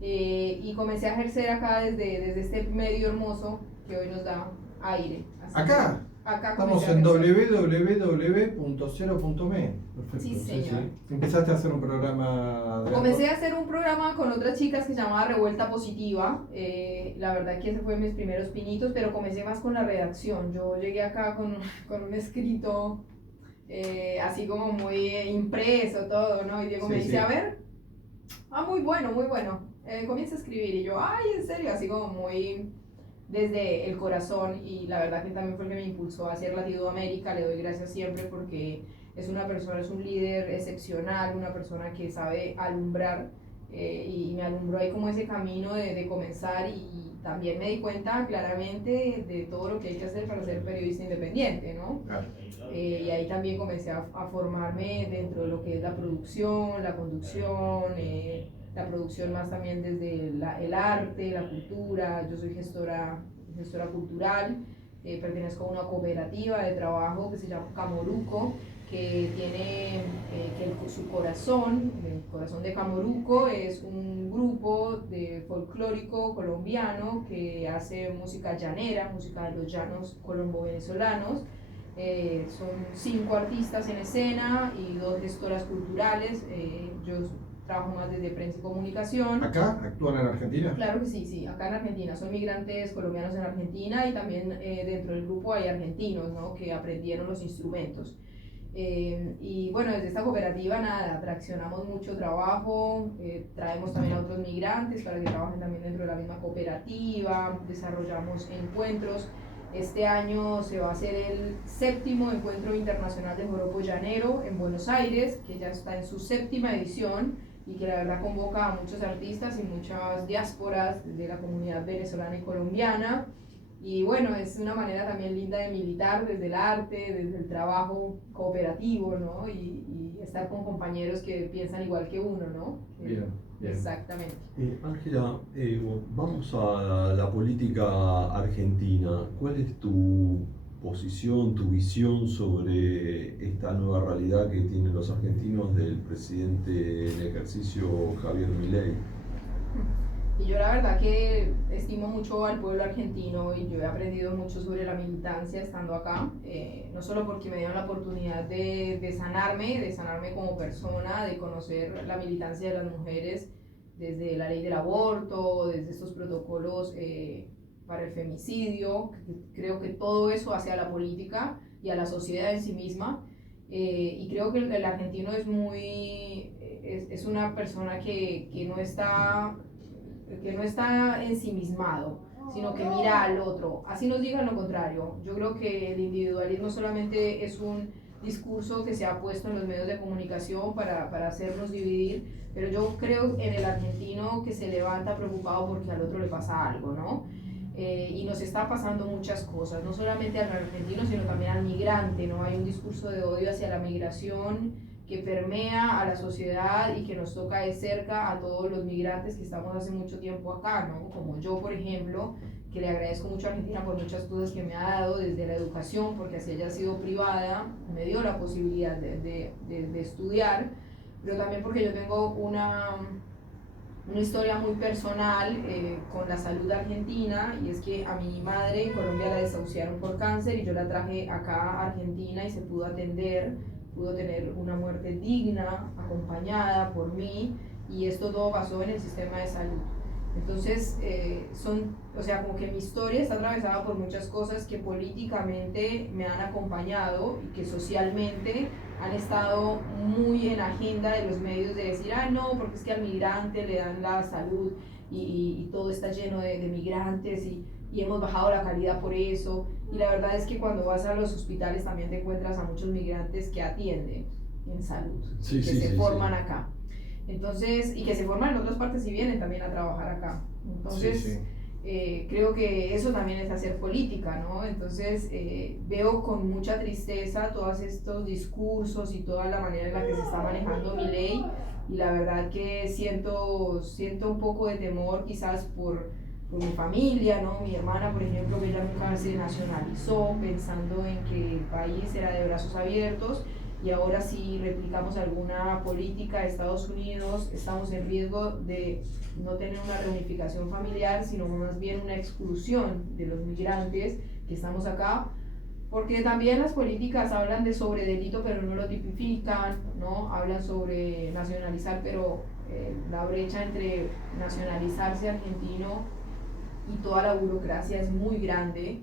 Y comencé a ejercer acá desde este medio hermoso que hoy nos da aire. Así ¿Acá? Acá Estamos comencé a en ejercer. www.0.me. Perfecto. Sí, señor. Empezaste a hacer un programa de Comencé a hacer un programa con otras chicas que se llamaba Revuelta Positiva. La verdad que ese fue mis primeros pinitos, pero comencé más con la redacción. Yo llegué acá con un escrito así como muy impreso, todo, ¿no? Y Diego me dice, a ver, muy bueno, muy bueno. Comienza a escribir. Y yo, ay, en serio, así como muy desde el corazón. Y la verdad que también fue el que me impulsó a hacer Latinoamérica. Le doy gracias siempre porque es una persona, es un líder excepcional, una persona que sabe alumbrar y me alumbró ahí como ese camino de comenzar y también me di cuenta claramente de todo lo que hay que hacer para ser periodista independiente, ¿no? Claro. Y ahí también comencé a formarme dentro de lo que es la producción, la conducción, la producción más también desde el arte, la cultura. Yo soy gestora cultural, pertenezco a una cooperativa de trabajo que se llama Camoruco, que tiene su corazón, el corazón de Camoruco es un grupo de folclórico colombiano que hace música llanera, música de los llanos colombo-venezolanos. Son 5 artistas en escena y 2 gestoras culturales. Yo trabajo más desde prensa y comunicación. ¿Acá? ¿Actúan en Argentina? Claro que sí, sí, acá en Argentina. Son migrantes colombianos en Argentina y también dentro del grupo hay argentinos, ¿no? Que aprendieron los instrumentos. Y bueno, desde esta cooperativa nada, traccionamos mucho trabajo, traemos también a otros migrantes para que trabajen también dentro de la misma cooperativa, desarrollamos encuentros. Este año se va a hacer el 7º Encuentro Internacional de Joropo Llanero en Buenos Aires, que ya está en su 7ª edición y que la verdad convoca a muchos artistas y muchas diásporas de la comunidad venezolana y colombiana. Y bueno, es una manera también linda de militar desde el arte, desde el trabajo cooperativo, ¿no? Y estar con compañeros que piensan igual que uno, ¿no? Bien, bien. Exactamente. Ángela, vamos a la política argentina. ¿Cuál es tu posición, tu visión sobre esta nueva realidad que tienen los argentinos del presidente en ejercicio Javier Milei? Y yo la verdad que estimo mucho al pueblo argentino y yo he aprendido mucho sobre la militancia estando acá, no solo porque me dieron la oportunidad de sanarme como persona, de conocer la militancia de las mujeres desde la ley del aborto, desde estos protocolos para el femicidio. Creo que todo eso hace a la política y a la sociedad en sí misma. Y creo que el argentino es una persona que no está ensimismado, sino que mira al otro, así nos digan lo contrario. Yo creo que el individualismo solamente es un discurso que se ha puesto en los medios de comunicación para hacernos dividir, pero yo creo en el argentino que se levanta preocupado porque al otro le pasa algo, ¿no? Y nos está pasando muchas cosas, no solamente al argentino, sino también al migrante, ¿no? Hay un discurso de odio hacia la migración que permea a la sociedad y que nos toca de cerca a todos los migrantes que estamos hace mucho tiempo acá, ¿no? Como yo, por ejemplo, que le agradezco mucho a Argentina por muchas cosas que me ha dado desde la educación, porque así haya sido privada, me dio la posibilidad de estudiar, pero también porque yo tengo una historia muy personal con la salud argentina, y es que a mi madre en Colombia la desahuciaron por cáncer y yo la traje acá a Argentina y se pudo atender, pudo tener una muerte digna, acompañada por mí, y esto todo pasó en el sistema de salud. Entonces, como que mi historia está atravesada por muchas cosas que políticamente me han acompañado y que socialmente han estado muy en agenda de los medios de decir, no, porque es que al migrante le dan la salud. y todo está lleno de migrantes y hemos bajado la calidad por eso. Y la verdad es que cuando vas a los hospitales también te encuentras a muchos migrantes que atienden en salud, Sí, que sí, se sí, forman sí. acá. Entonces, y que se forman en otras partes y vienen también a trabajar acá. Entonces, Sí, sí. creo que eso también es hacer política, ¿no? Entonces, veo con mucha tristeza todos estos discursos y toda la manera en la que se está manejando mi ley, y la verdad que siento un poco de temor quizás por mi familia, ¿no? Mi hermana, por ejemplo, que ella nunca se nacionalizó pensando en que el país era de brazos abiertos, y ahora si replicamos alguna política de Estados Unidos estamos en riesgo de no tener una reunificación familiar, sino más bien una exclusión de los migrantes que estamos acá, porque también las políticas hablan de sobredelito pero no lo tipifican, ¿no? Hablan sobre nacionalizar, pero la brecha entre nacionalizarse argentino y toda la burocracia es muy grande.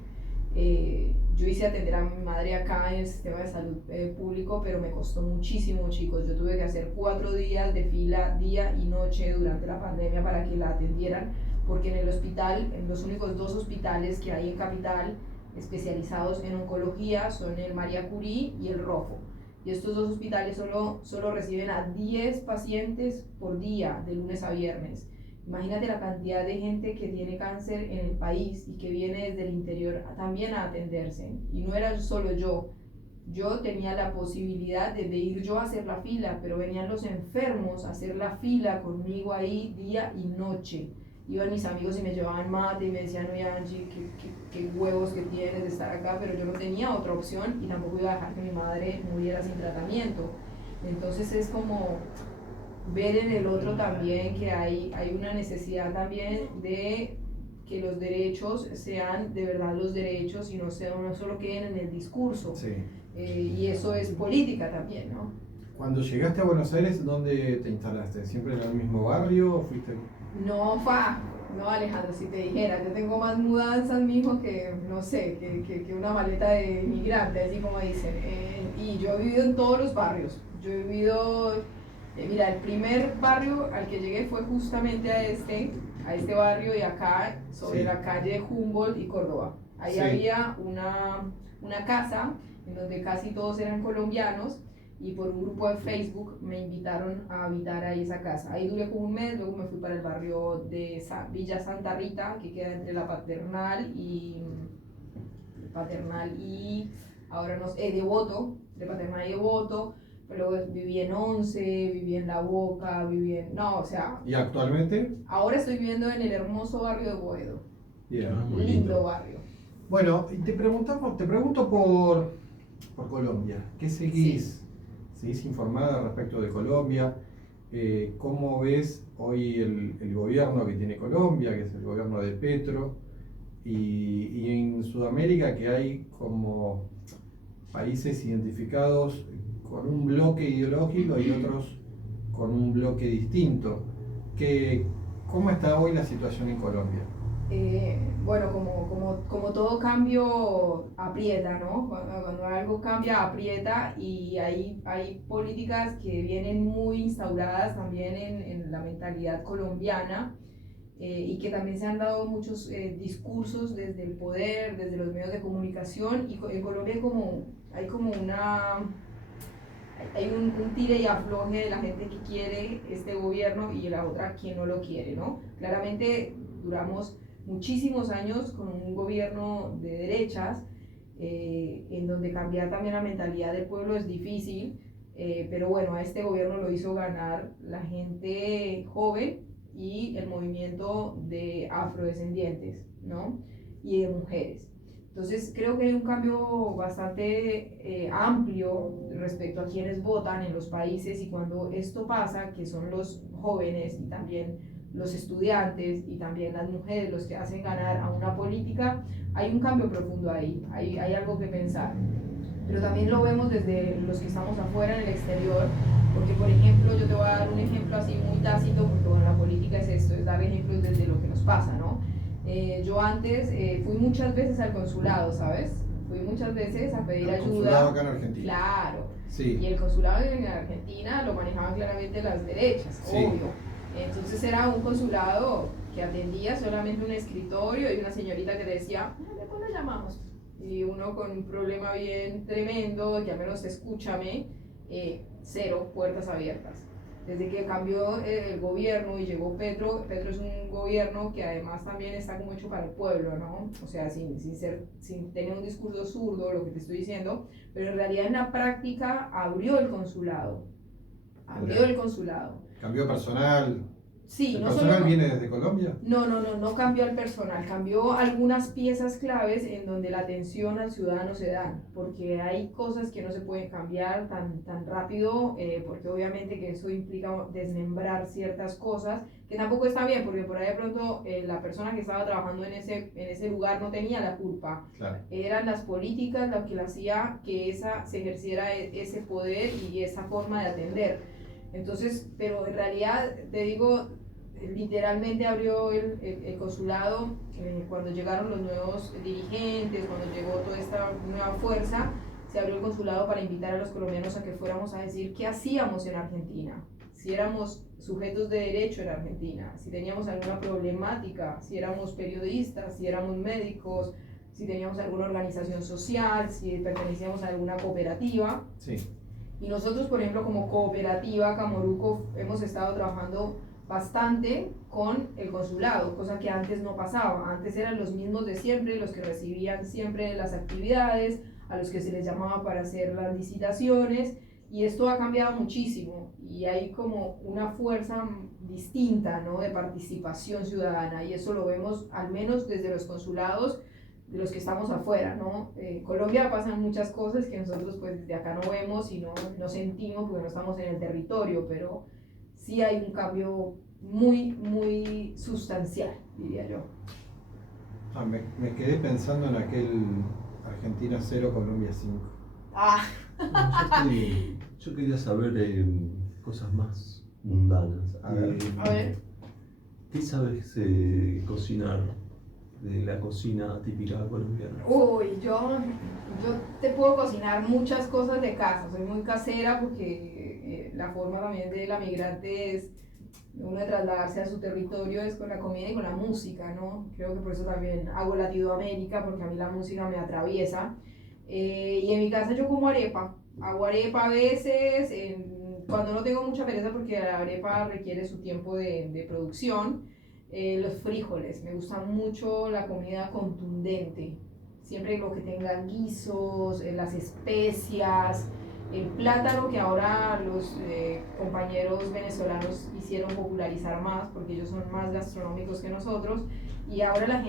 Yo hice atender a mi madre acá en el sistema de salud público, pero me costó muchísimo, chicos. Yo tuve que hacer 4 días de fila día y noche durante la pandemia para que la atendieran, porque en el hospital, en los únicos 2 hospitales que hay en Capital especializados en oncología son el María Curie y el Rofo. Y estos 2 hospitales solo reciben a 10 pacientes por día, de lunes a viernes. Imagínate la cantidad de gente que tiene cáncer en el país y que viene desde el interior también a atenderse. Y no era solo yo tenía la posibilidad de ir yo a hacer la fila, pero venían los enfermos a hacer la fila conmigo ahí día y noche. Iban mis amigos y me llevaban mate y me decían, oye Angie, qué huevos que tienes de estar acá, pero yo no tenía otra opción y tampoco iba a dejar que mi madre muriera sin tratamiento. Entonces es como ver en el otro también que hay una necesidad también de que los derechos sean de verdad los derechos y no solo queden en el discurso. Sí. Y eso es política también, ¿no? Cuando llegaste a Buenos Aires, ¿dónde te instalaste? ¿Siempre en el mismo barrio o fuiste? No, Alejandro, si te dijera, yo tengo más mudanzas, mijo, que no sé, que una maleta de inmigrante, así como dicen. Y yo he vivido en todos los barrios. Yo he vivido, mira, el primer barrio al que llegué fue justamente a este barrio de acá, sobre Sí. la calle Humboldt y Córdoba. Ahí Sí. había una casa en donde casi todos eran colombianos, y por un grupo de Facebook me invitaron a habitar ahí esa casa. Ahí duré como un mes, luego me fui para el barrio de Villa Santa Rita, que queda entre la Paternal y ahora no sé, Devoto, de Paternal y Devoto. Pero luego viví en Once, viví en La Boca, o sea, ¿Y actualmente? ahora estoy viviendo en el hermoso barrio de Boedo. Bien. Muy Lindo lindo. barrio. Bueno, y te pregunto por Colombia. ¿Qué seguís? ¿Seguís informada respecto de Colombia? ¿Cómo ves hoy el gobierno que tiene Colombia, que es el gobierno de Petro? Y en Sudamérica, que hay como países identificados con un bloque ideológico y otros con un bloque distinto. ¿Cómo está hoy la situación en Colombia? Bueno, como todo cambio aprieta, ¿no? Cuando algo cambia, aprieta, y hay políticas que vienen muy instauradas también en la mentalidad colombiana, y que también se han dado muchos discursos desde el poder, desde los medios de comunicación, y en Colombia hay un tire y afloje de la gente que quiere este gobierno y la otra quien no lo quiere, ¿no? Claramente duramos muchísimos años con un gobierno de derechas, en donde cambiar también la mentalidad del pueblo es difícil, pero bueno, a este gobierno lo hizo ganar la gente joven y el movimiento de afrodescendientes, ¿no? Y de mujeres. Entonces creo que hay un cambio bastante amplio respecto a quienes votan en los países, y cuando esto pasa, que son los jóvenes y también los estudiantes y también las mujeres los que hacen ganar a una política, hay un cambio profundo ahí, hay algo que pensar. Pero también lo vemos desde los que estamos afuera, en el exterior, porque por ejemplo, yo te voy a dar un ejemplo así muy tácito, porque bueno, la política es esto, es dar ejemplos desde lo que nos pasa, ¿no? Yo antes fui muchas veces al consulado, ¿sabes? Fui muchas veces a pedir ayuda. Consulado acá en Argentina. Claro. Sí. Y el consulado en Argentina lo manejaban claramente las derechas, Sí. obvio. Entonces era un consulado que atendía solamente un escritorio y una señorita que le decía, después la llamamos. Y uno con un problema bien tremendo, ya menos escúchame, cero puertas abiertas. Desde que cambió el gobierno y llegó Petro es un gobierno que además también está como hecho para el pueblo, ¿no? O sea, sin tener un discurso zurdo, lo que te estoy diciendo, pero en realidad en la práctica abrió el consulado. Abrió el consulado. Cambió personal. Sí, ¿El no personal solo viene desde Colombia? no cambió el personal, cambió algunas piezas claves en donde la atención al ciudadano se da, porque hay cosas que no se pueden cambiar tan rápido, porque obviamente que eso implica desmembrar ciertas cosas, que tampoco está bien, porque por ahí de pronto la persona que estaba trabajando en ese lugar no tenía la culpa. Claro. Eran las políticas lo que le hacía que se ejerciera ese poder y esa forma de atender. Entonces, pero en realidad, te digo, literalmente abrió el consulado cuando llegaron los nuevos dirigentes, cuando llegó toda esta nueva fuerza, se abrió el consulado para invitar a los colombianos a que fuéramos a decir qué hacíamos en Argentina, si éramos sujetos de derecho en Argentina, si teníamos alguna problemática, si éramos periodistas, si éramos médicos, si teníamos alguna organización social, si pertenecíamos a alguna cooperativa. Sí. Y nosotros, por ejemplo, como cooperativa Camoruco, hemos estado trabajando bastante con el consulado, cosa que antes no pasaba. Antes eran los mismos de siempre, los que recibían siempre las actividades, a los que se les llamaba para hacer las licitaciones, y esto ha cambiado muchísimo y hay como una fuerza distinta, ¿no?, de participación ciudadana, y eso lo vemos al menos desde los consulados de los que estamos afuera, ¿no? En Colombia pasan muchas cosas que nosotros pues desde acá no vemos y no sentimos porque no estamos en el territorio, pero sí hay un cambio muy sustancial, diría yo. Me quedé pensando en aquel Argentina 0, Colombia 5. Ah. Yo quería saber cosas más mundanas. A ver. ¿Qué sabes cocinar de la cocina típica colombiana? Uy, yo te puedo cocinar muchas cosas de casa, soy muy casera porque la forma también de la migrante es uno de trasladarse a su territorio es con la comida y con la música, ¿no? Creo que por eso también hago Latinoamérica, porque a mí la música me atraviesa. Y en mi casa yo como arepa, hago arepa a veces, cuando no tengo mucha pereza porque la arepa requiere su tiempo de producción. Los frijoles, me gusta mucho la comida contundente, siempre lo que tenga guisos, las especias, el plátano que ahora los compañeros venezolanos hicieron popularizar más porque ellos son más gastronómicos que nosotros, y ahora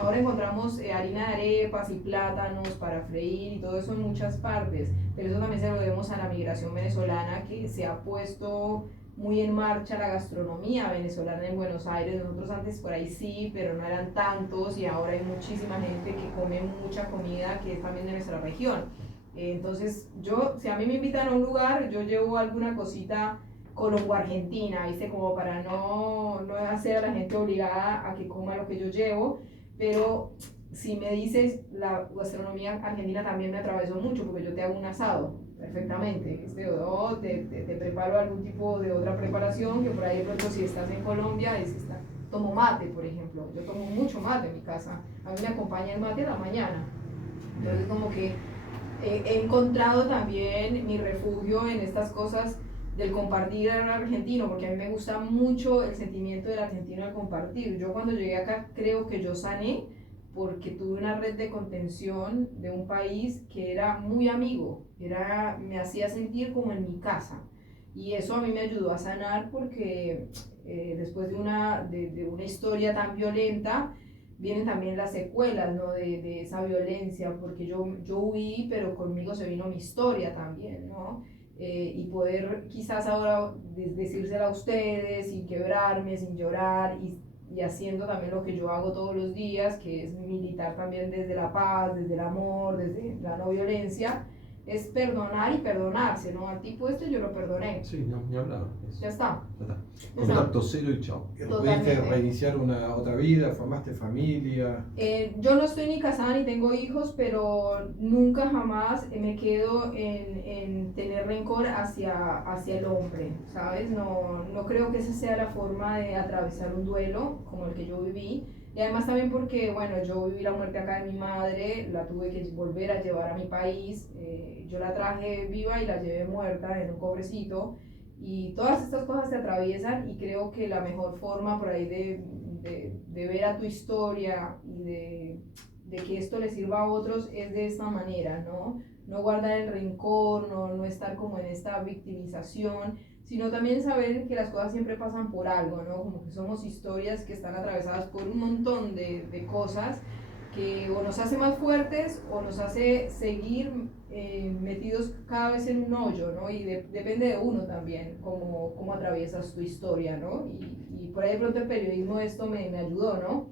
ahora encontramos harina de arepas y plátanos para freír y todo eso en muchas partes, pero eso también se lo debemos a la migración venezolana, que se ha puesto muy en marcha la gastronomía venezolana en Buenos Aires. Nosotros antes por ahí sí, pero no eran tantos, y ahora hay muchísima gente que come mucha comida que es también de nuestra región. Entonces si a mí me invitan a un lugar, yo llevo alguna cosita colombo-argentina, ¿viste? Como para no hacer a la gente obligada a que coma lo que yo llevo, pero si me dices, la gastronomía argentina también me atravesó mucho, porque yo te hago un asado perfectamente, te preparo algún tipo de otra preparación, que por ahí de pronto si estás en Colombia, tomo mate, por ejemplo, yo tomo mucho mate en mi casa, a mí me acompaña el mate a la mañana, entonces como que he encontrado también mi refugio en estas cosas del compartir argentino, porque a mí me gusta mucho el sentimiento del argentino al compartir. Yo cuando llegué acá creo que yo sané porque tuve una red de contención de un país que era muy amigo, me hacía sentir como en mi casa, y eso a mí me ayudó a sanar porque después de una historia tan violenta vienen también las secuelas, ¿no?, de esa violencia, porque yo huí, pero conmigo se vino mi historia también, ¿no? Y poder quizás ahora decírsela a ustedes sin quebrarme, sin llorar, y haciendo también lo que yo hago todos los días, que es militar también desde la paz, desde el amor, desde la no violencia, es perdonar y perdonarse, ¿no? Al tipo este yo lo perdoné. Sí, no, ni hablar. Ya está. Ya está. Ya está. Contacto cero y chao. ¿Pudiste Totalmente. reiniciar otra vida? ¿Formaste familia? Yo no estoy ni casada ni tengo hijos, pero nunca jamás me quedo en tener rencor hacia el hombre, ¿sabes? No creo que esa sea la forma de atravesar un duelo como el que yo viví. Y además también porque, bueno, yo viví la muerte acá de mi madre, la tuve que volver a llevar a mi país, yo la traje viva y la llevé muerta en un cobrecito. Y todas estas cosas te atraviesan y creo que la mejor forma por ahí de ver a tu historia y de que esto le sirva a otros es de esta manera, ¿no? No guardar el rencor, no estar como en esta victimización, sino también saber que las cosas siempre pasan por algo, ¿no? Como que somos historias que están atravesadas por un montón de cosas que o nos hace más fuertes o nos hace seguir metidos cada vez en un hoyo, ¿no? Y depende de uno también, cómo atraviesas tu historia, ¿no? Y por ahí de pronto el periodismo esto me ayudó, ¿no?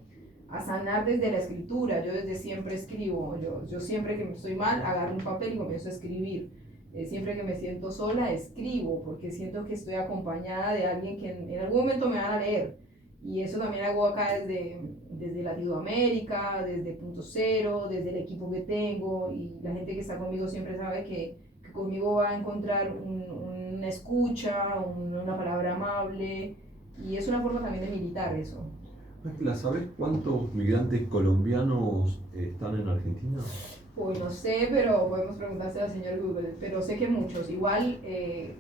A sanar desde la escritura. Yo desde siempre escribo, yo siempre que estoy mal agarro un papel y comienzo a escribir. Siempre que me siento sola escribo, porque siento que estoy acompañada de alguien que en algún momento me van a leer. Y eso también hago acá desde Latinoamérica, desde Punto Cero, desde el equipo que tengo, y la gente que está conmigo siempre sabe que conmigo va a encontrar una escucha, una palabra amable, y es una forma también de militar eso. Ángela, ¿sabés cuántos migrantes colombianos están en Argentina? Uy, no sé, pero podemos preguntarse al señor Google, pero sé que muchos. Igual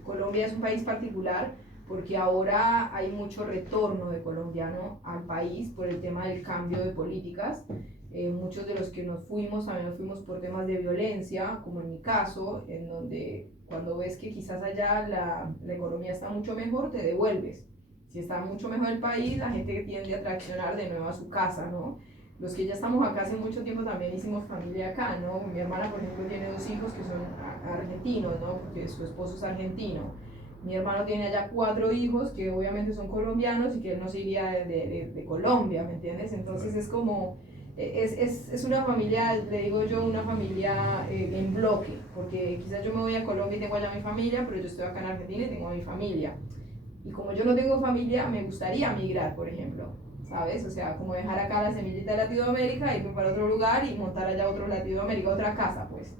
Colombia es un país particular porque ahora hay mucho retorno de colombiano al país por el tema del cambio de políticas. Muchos de los que nos fuimos también nos fuimos por temas de violencia, como en mi caso, en donde cuando ves que quizás allá la economía está mucho mejor, te devuelves. Si está mucho mejor el país, la gente tiende a traccionar de nuevo a su casa, ¿no? Los que ya estamos acá hace mucho tiempo también hicimos familia acá, ¿no? Mi hermana, por ejemplo, tiene 2 hijos que son argentinos, ¿no? Porque su esposo es argentino. Mi hermano tiene allá 4 hijos que obviamente son colombianos y que él no se iría de Colombia, ¿me entiendes? Entonces es como, es una familia, le digo yo, una familia en bloque, porque quizás yo me voy a Colombia y tengo allá mi familia, pero yo estoy acá en Argentina y tengo a mi familia. Y como yo no tengo familia, me gustaría migrar, por ejemplo, ¿sabes? O sea, como dejar acá la semillita de Latinoamérica, irme para otro lugar y montar allá otro Latinoamérica, otra casa, pues.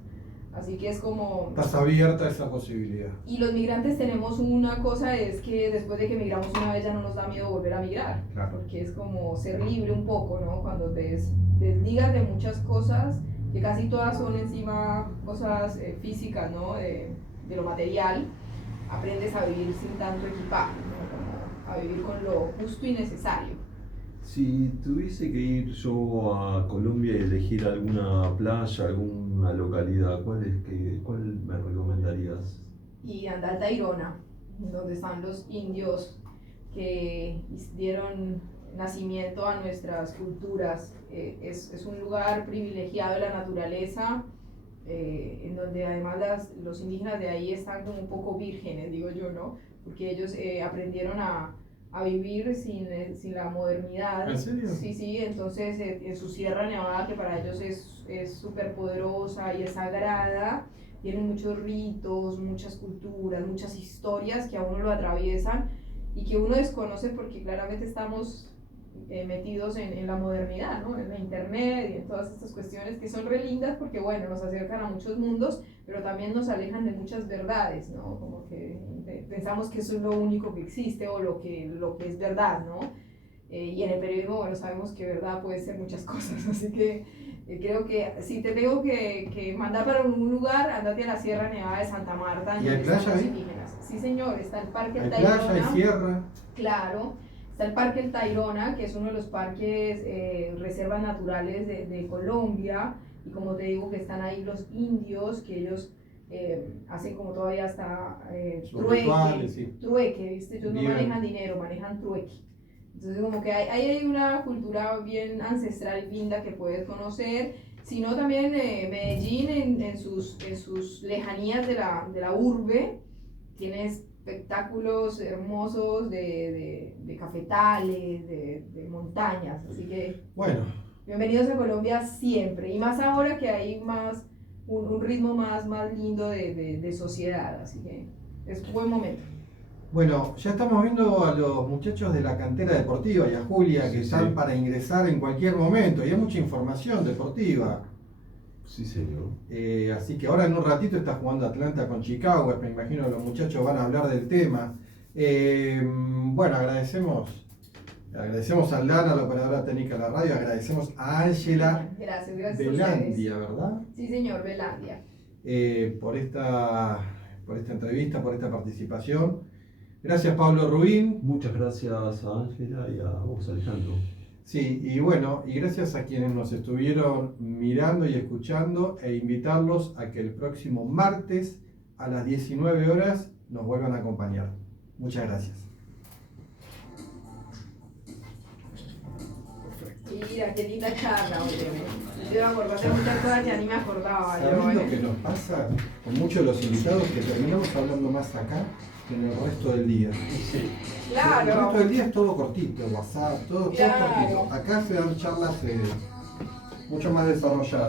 Así que es como... Estás abierta a esa posibilidad. Y los migrantes tenemos una cosa, es que después de que migramos una vez ya no nos da miedo volver a migrar. Claro. Porque es como ser libre un poco, ¿no? Cuando te desligas de muchas cosas, que casi todas son encima cosas físicas, ¿no? De lo material, aprendes a vivir sin tanto equipaje, ¿no? Como a vivir con lo justo y necesario. Si tuviese que ir yo a Colombia y elegir alguna playa, alguna localidad, ¿cuál me recomendarías? Y anda al Tayrona, donde están los indios que dieron nacimiento a nuestras culturas. Es un lugar privilegiado de la naturaleza, en donde además los indígenas de ahí están como un poco vírgenes, digo yo, ¿no? Porque ellos aprendieron a vivir sin la modernidad. ¿En serio? Sí, entonces en su Sierra Nevada, que para ellos es súper poderosa y es sagrada, tienen muchos ritos, muchas culturas, muchas historias que a uno lo atraviesan y que uno desconoce porque claramente estamos metidos en la modernidad, ¿no? En la internet y en todas estas cuestiones que son re lindas porque, bueno, nos acercan a muchos mundos, pero también nos alejan de muchas verdades, ¿no? Como que pensamos que eso es lo único que existe o lo que es verdad, ¿no? Y en el periodismo, bueno, sabemos que verdad puede ser muchas cosas, así que creo que si te tengo que mandar para un lugar, andate a la Sierra Nevada de Santa Marta. ¿Y hay playa ahí? Indígenas. Sí, señor, está el Parque ¿Hay Tayrona. playa, hay sierra? Claro, está el Parque El Tayrona, que es uno de los parques, reservas naturales de Colombia, y como te digo que están ahí los indios, que ellos hacen como todavía hasta Rituales, sí. trueque, ¿viste? Ellos no Bien. manejan dinero, manejan trueque. Entonces como que hay una cultura bien ancestral y linda que puedes conocer, sino también Medellín en sus lejanías de la urbe, tiene espectáculos hermosos de cafetales, de montañas, así que Bueno, bienvenidos a Colombia siempre, y más ahora que hay más un ritmo más lindo de sociedad, así que es un buen momento. Bueno, ya estamos viendo a los muchachos de la cantera deportiva y a Julia que Sí, están sí. para ingresar en cualquier momento y hay mucha información deportiva. Sí, señor. Así que ahora en un ratito está jugando Atlanta con Chicago, me imagino que los muchachos van a hablar del tema. Bueno, agradecemos a Aldana, la operadora técnica de la radio, agradecemos a Ángela Gracias a ustedes. Belandia, ¿verdad? Sí, señor, Belandia. Por esta entrevista, por esta participación. Gracias, Pablo Rubín. Muchas gracias a Ángela y a vos, Alejandro. Sí, y bueno, y gracias a quienes nos estuvieron mirando y escuchando e invitarlos a que el próximo martes a las 19 horas nos vuelvan a acompañar. Muchas gracias. Mira, qué linda charla, oye. Yo me acordé de muchas cosas que ya ni me acordaba. ¿Sabés lo que nos pasa con muchos de los invitados? Que terminamos hablando más acá que en el resto del día. Claro. El resto del día es todo cortito, WhatsApp, todo Claro. cortito. Acá se dan charlas mucho más desarrolladas.